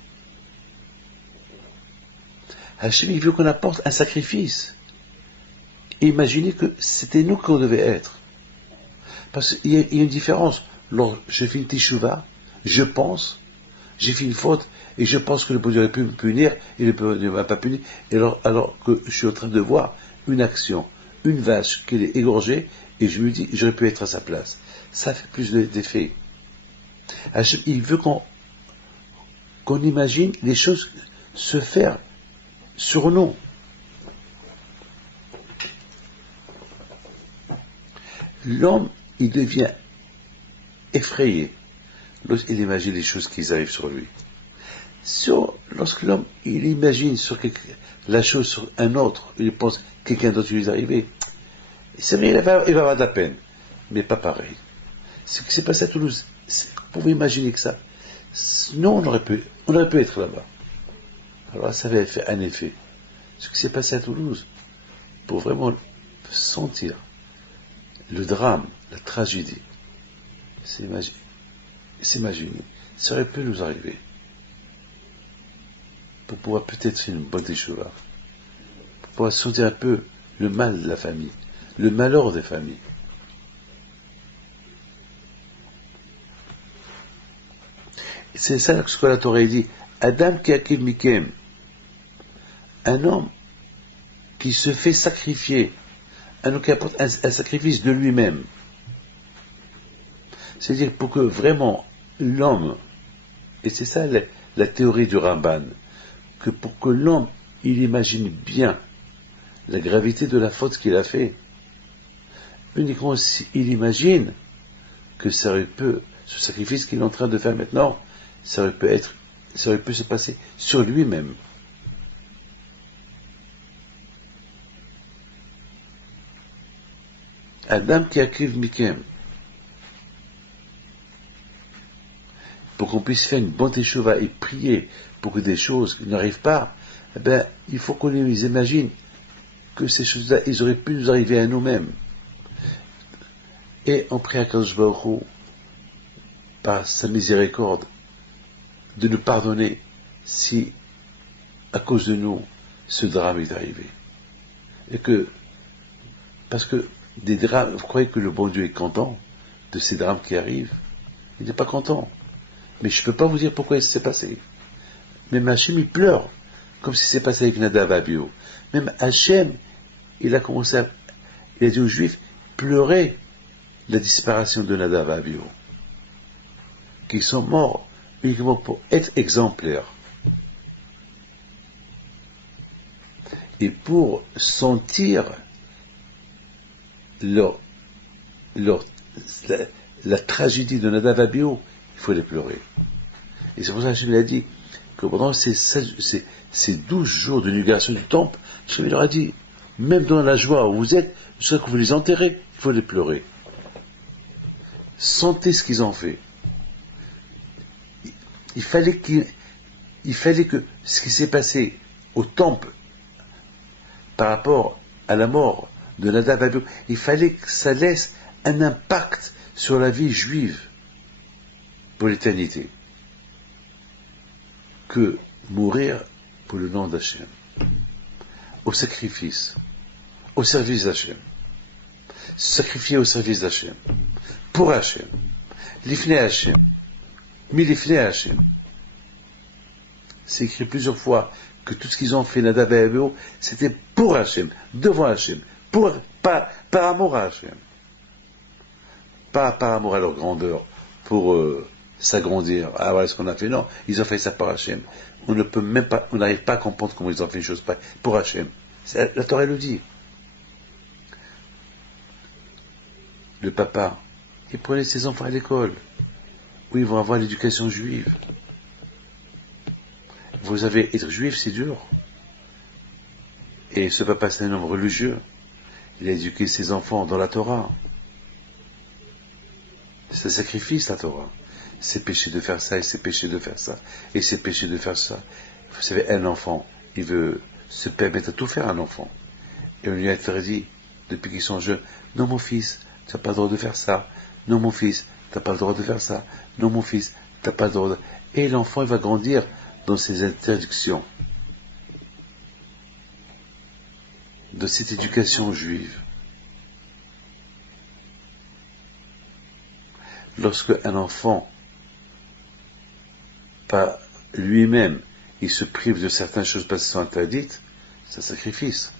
Hachem, il veut qu'on apporte un sacrifice. Et imaginez que c'était nous qu'on devait être. Parce qu'il y a une différence. Lorsque je fais une teshuva, je pense, j'ai fait une faute, et je pense que le Dieu aurait pu me punir, et le Dieu ne m'a pas puni, et alors que je suis en train de voir une action, une vache qui est égorgée, et je me dis, j'aurais pu être à sa place. Ça fait plus d'effet. Il veut qu'on imagine les choses se faire sur nous. L'homme, il devient effrayé lorsqu'il imagine les choses qui arrivent sur lui. Lorsque l'homme, il imagine la chose sur un autre, il pense quelqu'un d'autre lui est arrivé, c'est vrai, il va avoir de la peine, mais pas pareil. Ce qui s'est passé à Toulouse, vous pouvez imaginer que ça. Sinon, on aurait pu être là-bas. Alors ça avait fait un effet. Ce qui s'est passé à Toulouse, pour vraiment sentir le drame, la tragédie, c'est imaginer. Ça aurait pu nous arriver. Pour pouvoir peut-être faire une bonne teshuva. Pour pouvoir sentir un peu le mal de la famille, le malheur des familles. Et c'est ça ce que la Torah dit. Adam qui akiv mikem, un homme qui se fait sacrifier, un homme qui apporte un sacrifice de lui-même. C'est-à-dire pour que vraiment l'homme, et c'est ça la théorie du Ramban, que pour que l'homme, il imagine bien la gravité de la faute qu'il a fait, uniquement s'il imagine que ce sacrifice qu'il est en train de faire maintenant, ça aurait pu se passer sur lui-même. Adam qui akriv mikem, pour qu'on puisse faire une bonne teshuva et prier pour que des choses n'arrivent pas, eh ben, il faut qu'on les imagine que ces choses-là, ils auraient pu nous arriver à nous-mêmes. Et on prie à Kadosh Baruch Hu, par sa miséricorde, de nous pardonner si, à cause de nous, ce drame est arrivé. Et que, parce que des drames, vous croyez que le bon Dieu est content de ces drames qui arrivent? Il n'est pas content. Mais je ne peux pas vous dire pourquoi il s'est passé. Même Hachem, il pleure, comme si c'est passé avec Nadav et Abihu. Même Hachem, il a dit aux Juifs, pleurez la disparition de Nadav et Abihu, qui sont morts uniquement pour être exemplaires. Et pour sentir la tragédie de Nadav et Abihu, il faut les pleurer. Et c'est pour ça que je lui ai dit que pendant ces 12 jours de négation du temple, je leur ai dit, même dans la joie où vous êtes, jusqu'à ce que vous les enterrez, il faut les pleurer. Sentez ce qu'ils ont fait. Il fallait que ce qui s'est passé au temple par rapport à la mort de Nadav et Abihu, il fallait que ça laisse un impact sur la vie juive pour l'éternité, que mourir pour le nom d'Hachem, au sacrifice, au service d'Hachem, sacrifier au service d'Hachem, pour Hachem, l'ifnei Hachem, milifnei Hachem. C'est écrit plusieurs fois que tout ce qu'ils ont fait, Nadav et Abihu, c'était pour Hachem, devant Hachem, par amour à Hachem, pas par amour à leur grandeur, pour s'agrandir. Ah voilà ce qu'on a fait. Non, ils ont fait ça par Hachem. On ne peut même pas, on n'arrive pas à comprendre comment ils ont fait une chose pour Hachem. La Torah le dit. Le papa, il prenait ses enfants à l'école, où ils vont avoir l'éducation juive. Vous savez, être juif, c'est dur. Et ce papa, c'est un homme religieux. Il a éduqué ses enfants dans la Torah. C'est un sacrifice, la Torah. C'est péché de faire ça, et c'est péché de faire ça, et c'est péché de faire ça. Vous savez, un enfant, il veut se permettre de tout faire, un enfant. Et on lui a interdit, depuis qu'ils sont jeunes, non mon fils, tu n'as pas le droit de faire ça. Non mon fils, tu n'as pas le droit de faire ça. Non mon fils, tu n'as pas le droit de... Et l'enfant, il va grandir dans ces interdictions, de cette éducation juive. Lorsque un enfant, par lui-même, il se prive de certaines choses parce qu'elles sont interdites, c'est un sacrifice.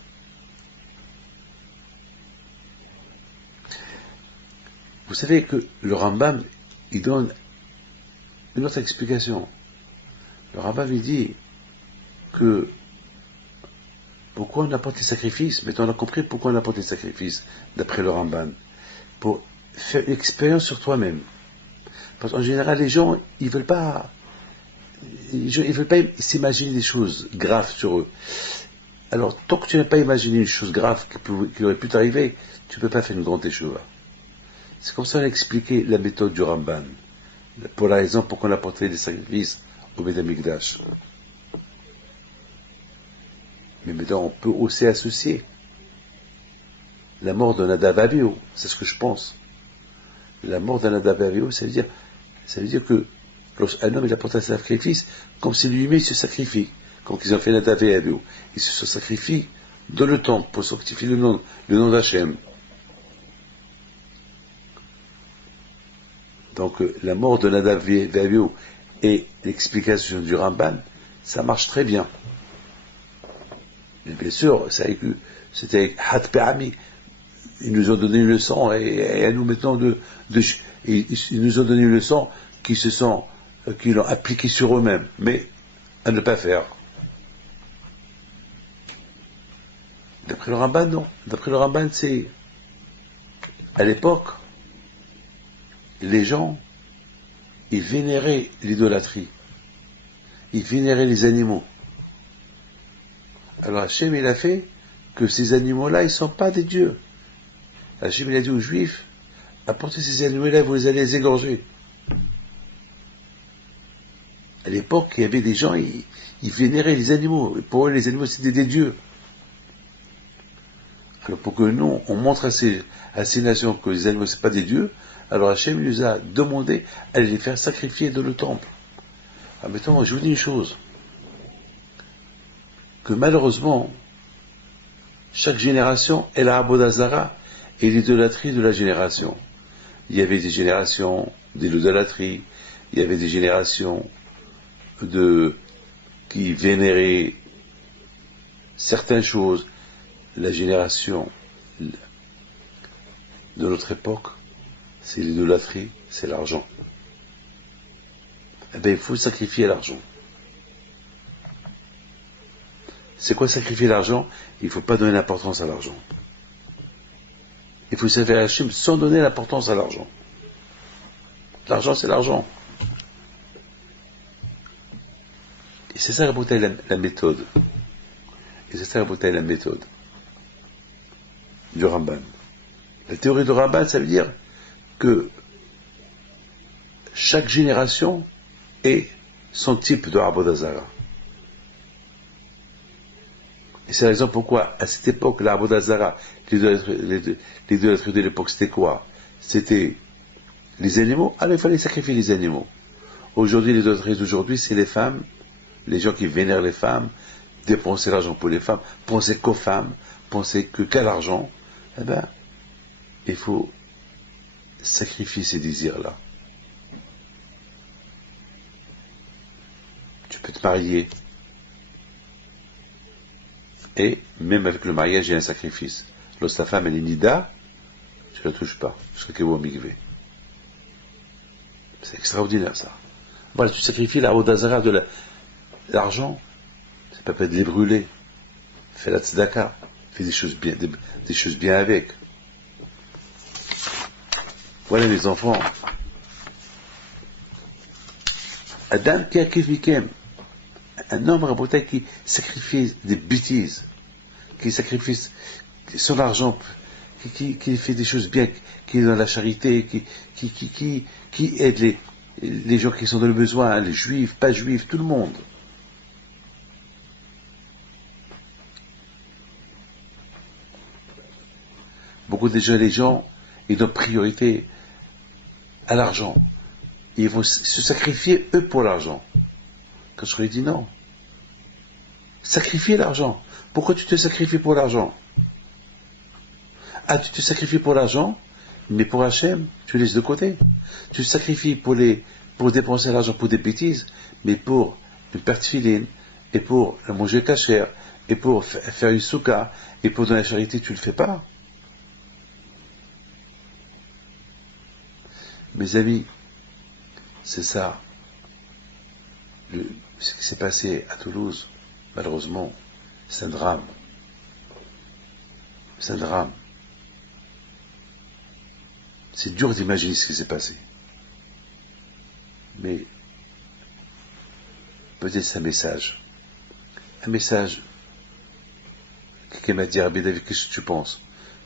Vous savez que le Rambam, il donne une autre explication. Le Rambam, il dit que pourquoi on apporte les sacrifices, mais on a compris pourquoi on apporte les sacrifices, d'après le Rambam, pour faire une expérience sur toi-même. Parce qu'en général, les gens, ils veulent pas s'imaginer des choses graves sur eux. Alors, tant que tu n'as pas imaginé une chose grave qui aurait pu t'arriver, tu ne peux pas faire une grande teshuva. C'est comme ça qu'on a expliqué la méthode du Ramban, pour la raison pour qu'on apporterait des sacrifices au Beth Amikdash. Mais maintenant, on peut aussi associer la mort de Nadav et Abihu, c'est ce que je pense. La mort de Nadav et Abihu, ça veut dire que lorsqu'un homme il apporte un sacrifice, comme si lui-même il se sacrifie, comme qu'ils ont fait Nadav et Abihu, il se sacrifie dans le temple pour sanctifier le nom d'Hachem. Donc la mort de Nadav et Abihu et l'explication du Ramban, ça marche très bien. Mais bien sûr, c'était avec Hat Pe'ami. Ils nous ont donné une leçon et à nous maintenant ils nous ont donné une leçon qu'ils l'ont appliquée sur eux-mêmes, mais à ne pas faire. D'après le Ramban, non. D'après le Ramban, c'est... À l'époque, les gens, ils vénéraient l'idolâtrie. Ils vénéraient les animaux. Alors Hachem, il a fait que ces animaux-là, ils ne sont pas des dieux. Hachem, il a dit aux Juifs, apportez ces animaux-là, vous allez les égorger. À l'époque, il y avait des gens, ils vénéraient les animaux. Pour eux, les animaux, c'était des dieux. Alors pour que nous, on montre à ces nations que les animaux, ce pas des dieux, alors Hachem nous a demandé d'aller les faire sacrifier dans le temple. Alors maintenant, je vous dis une chose, que malheureusement, chaque génération est la Abodazara et l'idolâtrie de la génération. Il y avait des générations d'idolâtrie, il y avait des générations qui vénéraient certaines choses. La génération de notre époque, c'est l'idolâtrie, c'est l'argent. Eh bien, il faut sacrifier l'argent. C'est quoi sacrifier l'argent? Il ne faut pas donner l'importance à l'argent. Il faut servir Hachem sans donner l'importance à l'argent. L'argent, c'est l'argent. Et c'est ça la méthode. Et c'est ça la méthode du Ramban. La théorie du Ramban, ça veut dire que chaque génération est son type de Abodazara. Et c'est la raison pourquoi, à cette époque, l'Abodazara, l'idolâtrie de l'époque, c'était quoi? C'était les animaux. Alors il fallait sacrifier les animaux. Aujourd'hui, l'idolâtrie d'aujourd'hui, c'est les femmes, les gens qui vénèrent les femmes, dépenser l'argent pour les femmes, penser qu'aux femmes, penser qu'à l'argent. Eh bien, il faut sacrifier ces désirs-là. Tu peux te marier. Et même avec le mariage, il y a un sacrifice. Lorsque ta femme elle est nida, tu ne la touches pas. C'est extraordinaire ça. Voilà, tu sacrifies la Odazara de l'argent. C'est pas peut-être de les brûler. Fais la tzedaka. Fais des choses bien avec. Voilà les enfants. Adam qui a kifikem. Un homme raboté qui sacrifie des bêtises, qui sacrifie son argent, qui fait des choses bien, qui est dans la charité, qui aide les gens qui sont dans le besoin, les juifs, pas juifs, tout le monde. Beaucoup déjà les gens, ils donnent priorité à l'argent. Ils vont se sacrifier eux pour l'argent. Quand je lui ai dit non. Sacrifier l'argent. Pourquoi tu te sacrifies pour l'argent? Ah, tu te sacrifies pour l'argent, mais pour Hachem, tu laisses de côté. Tu te sacrifies pour dépenser l'argent pour des bêtises, mais pour une perte filine, et pour manger cachère, et pour faire une souka, et pour donner la charité, tu ne le fais pas. Mes amis, c'est ça. Ce qui s'est passé à Toulouse, malheureusement, c'est un drame. C'est un drame. C'est dur d'imaginer ce qui s'est passé. Mais peut-être c'est un message. Un message. Quelqu'un m'a dit, Rabbi David, qu'est-ce que tu penses?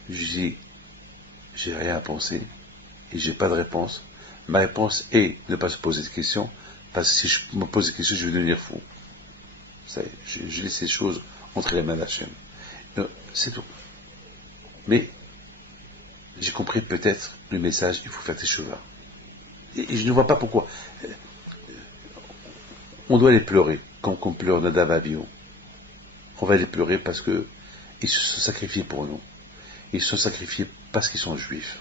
Je lui dis, j'ai rien à penser et j'ai pas de réponse. Ma réponse est de ne pas se poser de questions, parce que si je me pose des questions, je vais devenir fou. Je laisse ces choses entre les mains d'Hachem. C'est tout. Mais j'ai compris peut-être le message, il faut faire tes chevaux. Et je ne vois pas pourquoi. On doit les pleurer, comme on pleure Nadav Avihu. On va les pleurer parce que ils se sont sacrifiés pour nous. Ils se sont sacrifiés parce qu'ils sont juifs.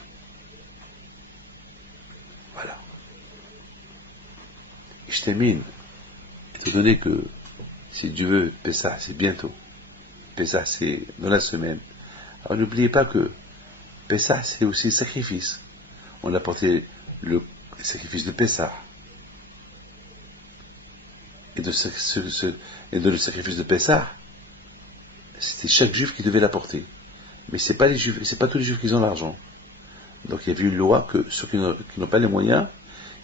Voilà. Et je termine, étant donné que, si Dieu veut, Pessah, c'est bientôt. Pessah, c'est dans la semaine. Alors n'oubliez pas que Pessah, c'est aussi le sacrifice. On a porté le sacrifice de Pessah. Et de le sacrifice de Pessah, c'était chaque juif qui devait l'apporter. Mais c'est pas tous les juifs qui ont l'argent. Donc il y avait une loi que ceux qui n'ont pas les moyens,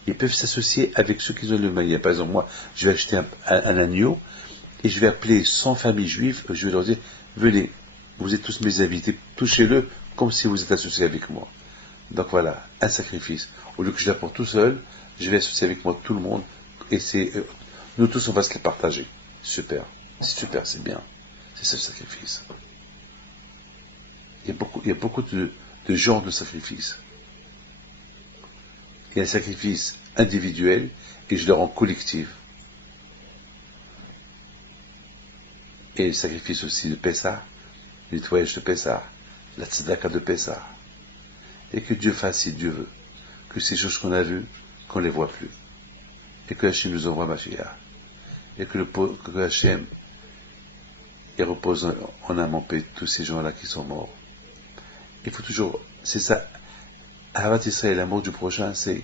ils peuvent s'associer avec ceux qui ont les moyens. Par exemple, moi, je vais acheter un agneau, et je vais appeler 100 familles juives, je vais leur dire, venez, vous êtes tous mes invités, touchez-le comme si vous êtes associés avec moi. Donc voilà, un sacrifice. Au lieu que je l'apporte tout seul, je vais associer avec moi tout le monde, et nous tous on va se les partager. Super, c'est bien. C'est ce sacrifice. Il y a beaucoup de genres de sacrifices. Il y a un sacrifice individuel, et je le rends collectif. Et le sacrifice aussi de Pessah, le nettoyage de Pessah, la tzedaka de Pessah. Et que Dieu fasse, si Dieu veut, que ces choses qu'on a vues, qu'on ne les voit plus. Et que Hachem nous envoie Mashiach. Et que Hachem il repose en âme en paix tous ces gens-là qui sont morts. Il faut toujours, c'est ça, Ahavat Israël, l'amour du prochain, il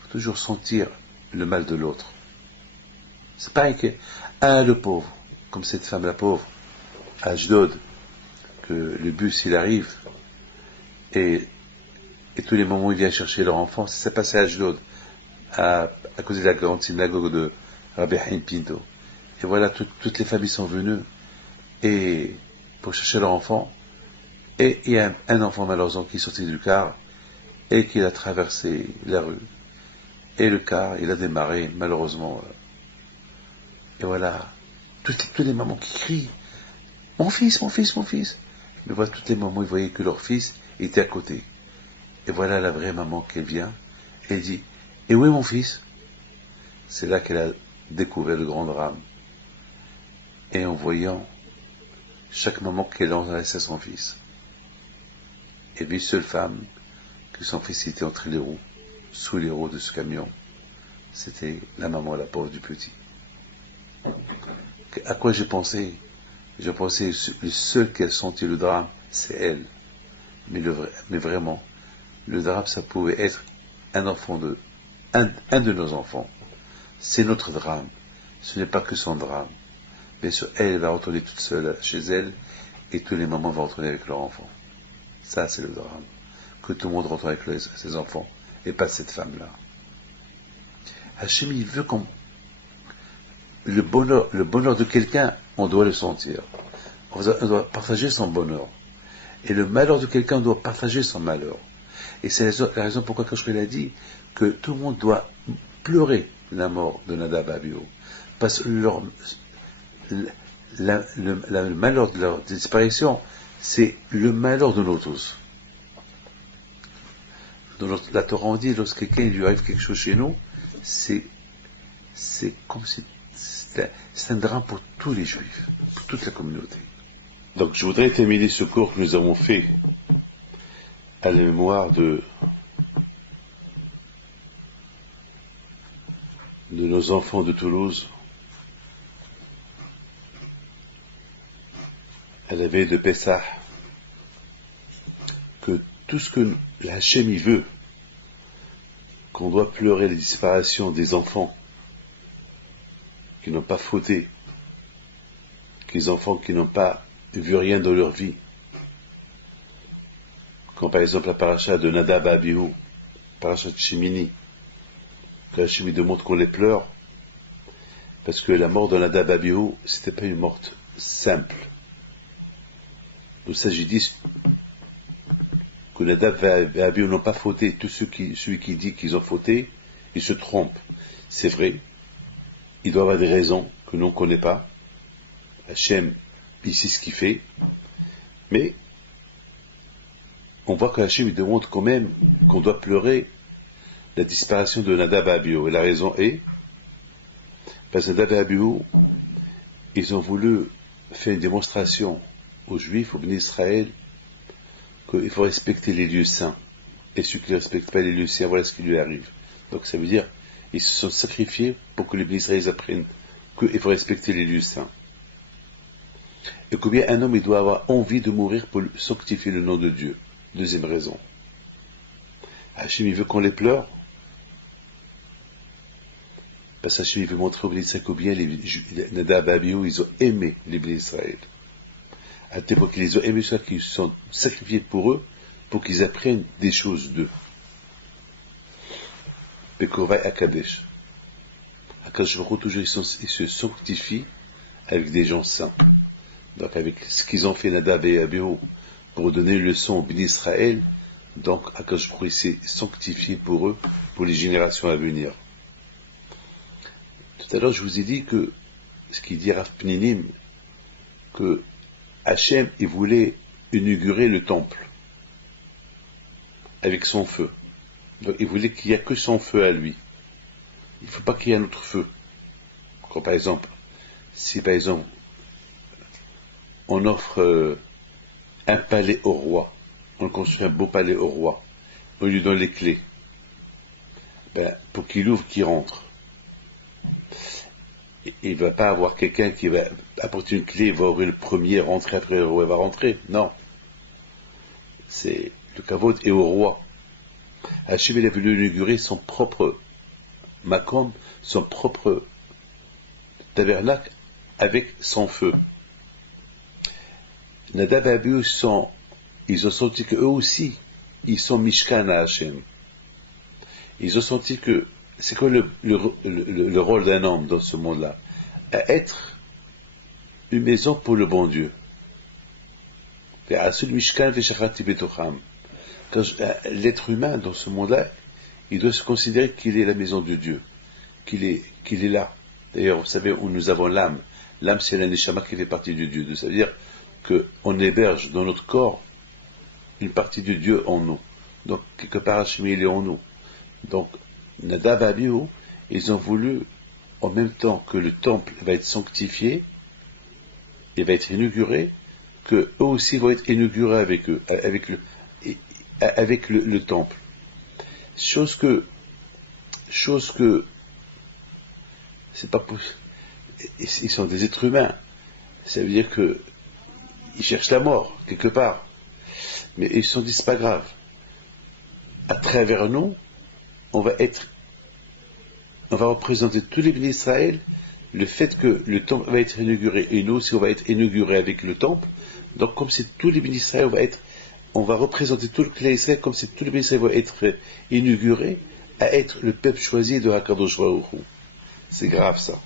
faut toujours sentir le mal de l'autre. C'est pareil que, le pauvre, comme cette femme la pauvre, à Ashdod, que le bus il arrive, et tous les moments où il vient chercher leur enfant, c'est ça passé à Ashdod, à cause de la grande synagogue de Rabbi Haim Pinto. Et voilà, toutes les familles sont venues, et pour chercher leur enfant, et il y a un enfant malheureusement qui est sorti du car, et qui a traversé la rue. Et le car, il a démarré, malheureusement. Et voilà, toutes les mamans qui crient, mon fils, mon fils, mon fils. Mais voilà, toutes les mamans, ils voyaient que leur fils était à côté. Et voilà la vraie maman qui vient, et elle dit, et où est mon fils? C'est là qu'elle a découvert le grand drame. Et en voyant chaque maman qu'elle enlaçait son fils, et une seule femme, que son fils était entre les roues, sous les roues de ce camion, c'était la maman, la pauvre du petit. À quoi j'ai pensé? Je pensais, le seul qui a senti le drame, c'est elle. Mais vraiment, le drame, ça pouvait être un enfant un de nos enfants. C'est notre drame. Ce n'est pas que son drame. Bien sûr, elle va retourner toute seule chez elle, et tous les mamans vont retourner avec leur enfant. Ça, c'est le drame. Que tout le monde retourne avec ses enfants, et pas cette femme-là. Hachem, il veut qu'on... Le bonheur de quelqu'un, on doit le sentir. On doit partager son bonheur. Et le malheur de quelqu'un, on doit partager son malheur. Et c'est la raison pourquoi Kashriel a dit que tout le monde doit pleurer la mort de Nadav et Abihu. Parce que le malheur de leur disparition, c'est le malheur de nous tous. Dans la Torah, on dit, lorsque quelqu'un lui arrive quelque chose chez nous, c'est comme si c'est un drame pour tous les juifs, pour toute la communauté. Donc je voudrais terminer ce cours que nous avons fait à la mémoire de nos enfants de Toulouse, à la veille de Pessah, que tout ce que l'Hachem y veut, qu'on doit pleurer la disparition des enfants qui n'ont pas fauté, les enfants qui n'ont pas vu rien dans leur vie, comme par exemple la paracha de Nadav et Abihu, paracha de Shemini, que Hachem demande qu'on les pleure, parce que la mort de Nadav et Abihu, c'était pas une mort simple. Donc ça, j'ai dit que Nadav et Abihu n'ont pas fauté. Tout celui qui dit qu'ils ont fauté, il se trompe. C'est vrai, il doit avoir des raisons que nous ne connaissons pas. Hachem, il sait ce qu'il fait, mais on voit que Hachem il demande quand même qu'on doit pleurer la disparition de Nadav et Abihu. Et la raison est parce que Nadav et Abihu, ils ont voulu faire une démonstration aux Juifs, aux bénis Israël, qu'il faut respecter les lieux saints. Et ceux qui ne respectent pas les lieux saints, voilà ce qui lui arrive. Donc ça veut dire, ils se sont sacrifiés pour que les bénis Israël apprennent qu'il faut respecter les lieux saints. Et combien un homme il doit avoir envie de mourir pour sanctifier le nom de Dieu. Deuxième raison. Hachem il veut qu'on les pleure. Parce que Hachem il veut montrer aux bénis Israël combien les Nadav et Abihu ils ont aimé les bénis Israël. à tel point qu'ils les ont aimés, qu'ils se sont sacrifiés pour eux, pour qu'ils apprennent des choses d'eux. Bekorvai Akadesh. Akadosh Baruch Hu, toujours, ils se sanctifient avec des gens saints. Donc, avec ce qu'ils ont fait Nadav et Abihu pour donner une leçon au Béni Israël, donc Akadosh Baruch Hu s'est sanctifié pour eux, pour les générations à venir. Tout à l'heure, je vous ai dit que, ce qu'il dit Rav Pninim, que Hachem, il voulait inaugurer le temple avec son feu. Donc, il voulait qu'il n'y ait que son feu à lui. Il ne faut pas qu'il y ait un autre feu. Comme par exemple, si par exemple, on offre un palais au roi, on construit un beau palais au roi, on lui donne les clés, pour qu'il ouvre, qu'il rentre. Il ne va pas avoir quelqu'un qui va apporter une clé, il va ouvrir le premier, rentrer après le roi va rentrer. Non. C'est le kavod est au roi. Hachem, il a voulu inaugurer son propre makom, son propre tabernacle avec son feu. Nadav et Abihu ils ont senti qu'eux aussi, ils sont Mishkan à Hachem. Ils ont senti que, c'est quoi le rôle d'un homme dans ce monde-là? À être une maison pour le bon Dieu. L'être humain dans ce monde-là, il doit se considérer qu'il est la maison de Dieu, qu'il est là. D'ailleurs, vous savez, où nous avons l'âme. L'âme, c'est la neshama qui fait partie de Dieu. Ça veut dire qu'on héberge dans notre corps une partie de Dieu en nous. Donc, quelque part, Hachem, il est en nous. Donc, Nadav et Abihu, ils ont voulu, en même temps que le temple va être sanctifié, et va être inauguré, que eux aussi vont être inaugurés avec eux, avec le temple. Chose que, c'est pas possible. Ils sont des êtres humains. Ça veut dire que ils cherchent la mort, quelque part. Mais ils se sont dit, c'est pas grave. À travers nous, on va représenter tous les bénis d'Israël, le fait que le temple va être inauguré, et nous aussi on va être inauguré avec le temple. Donc comme c'est tous les bénis d'Israël, on va représenter tout le clan d'Israël, comme c'est tous les bénis d'Israël vont être inaugurés, à être le peuple choisi de Hakadosh Baruch Hu. C'est grave ça.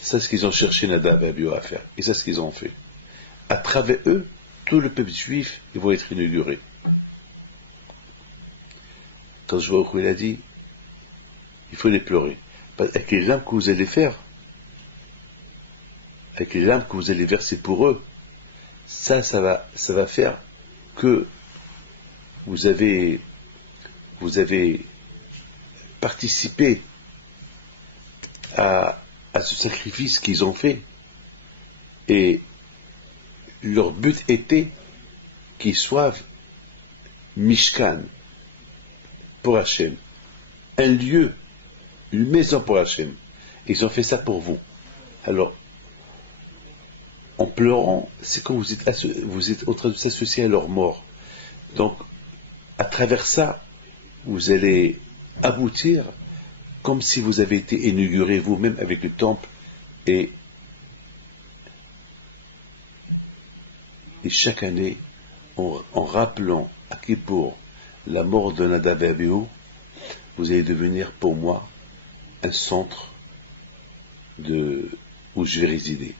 C'est ce qu'ils ont cherché Nadav et Abihu à faire. Et c'est ce qu'ils ont fait. À travers eux, tout le peuple juif, ils vont être inaugurés. Quand je vois où il a dit, il faut les pleurer. Avec les larmes que vous allez faire, avec les larmes que vous allez verser pour eux, ça va faire que vous avez participé à ce sacrifice qu'ils ont fait. Et leur but était qu'ils soient Mishkan pour Hachem, un lieu, une maison pour Hachem. Ils ont fait ça pour vous. Alors, en pleurant, c'est comme vous êtes en train de s'associer à leur mort. Donc, à travers ça, vous allez aboutir comme si vous avez été inauguré vous-même avec le temple et chaque année, en rappelant à Kippour la mort de Nadav et Abihu, vous allez devenir pour moi un centre où je vais résider.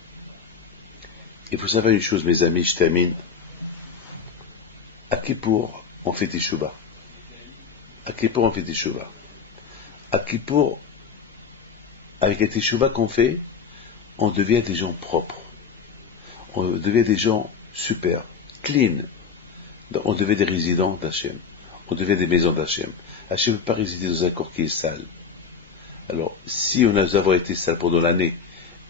Et vous savez une chose, mes amis, je termine. À Kippour, on fait Teshuvah. À Kippour, on fait Teshuvah. À Kippour, avec la Teshuvah qu'on fait, on devient des gens propres. On devient des gens super, clean. On devient des résidents d'Hachem. On devient des maisons d'Hachem. Hachem ne peut pas résider dans un corps qui est sale. Alors, si nous avons été sales pendant l'année,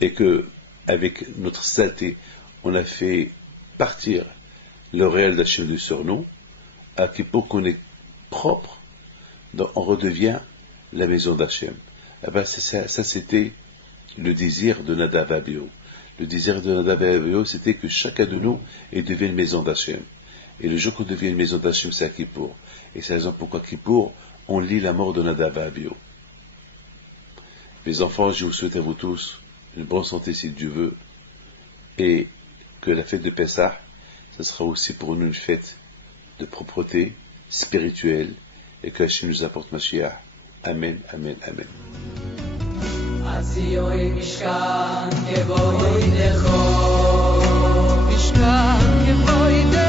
et que, avec notre saleté, on a fait partir le réel d'Hachem de sur nous, à Kippour qu'on est propre, donc on redevient la maison d'Hachem. Ça c'était le désir de Nadav et Abihu. Le désir de Nadav et Abihu, c'était que chacun de nous devienne une maison d'Hachem. Et le jour qu'on devient une maison d'Hachem, c'est à Kippour. Et c'est la raison pourquoi Kippour, on lit la mort de Nadav et Abihu. Mes enfants, je vous souhaite à vous tous une bonne santé si Dieu veut, et que la fête de Pessah, ce sera aussi pour nous une fête de propreté spirituelle et que Hachem nous apporte Mashiach. Amen, amen, amen. Azioi Mishkan Kevoidechon Mishkan Kevoidechon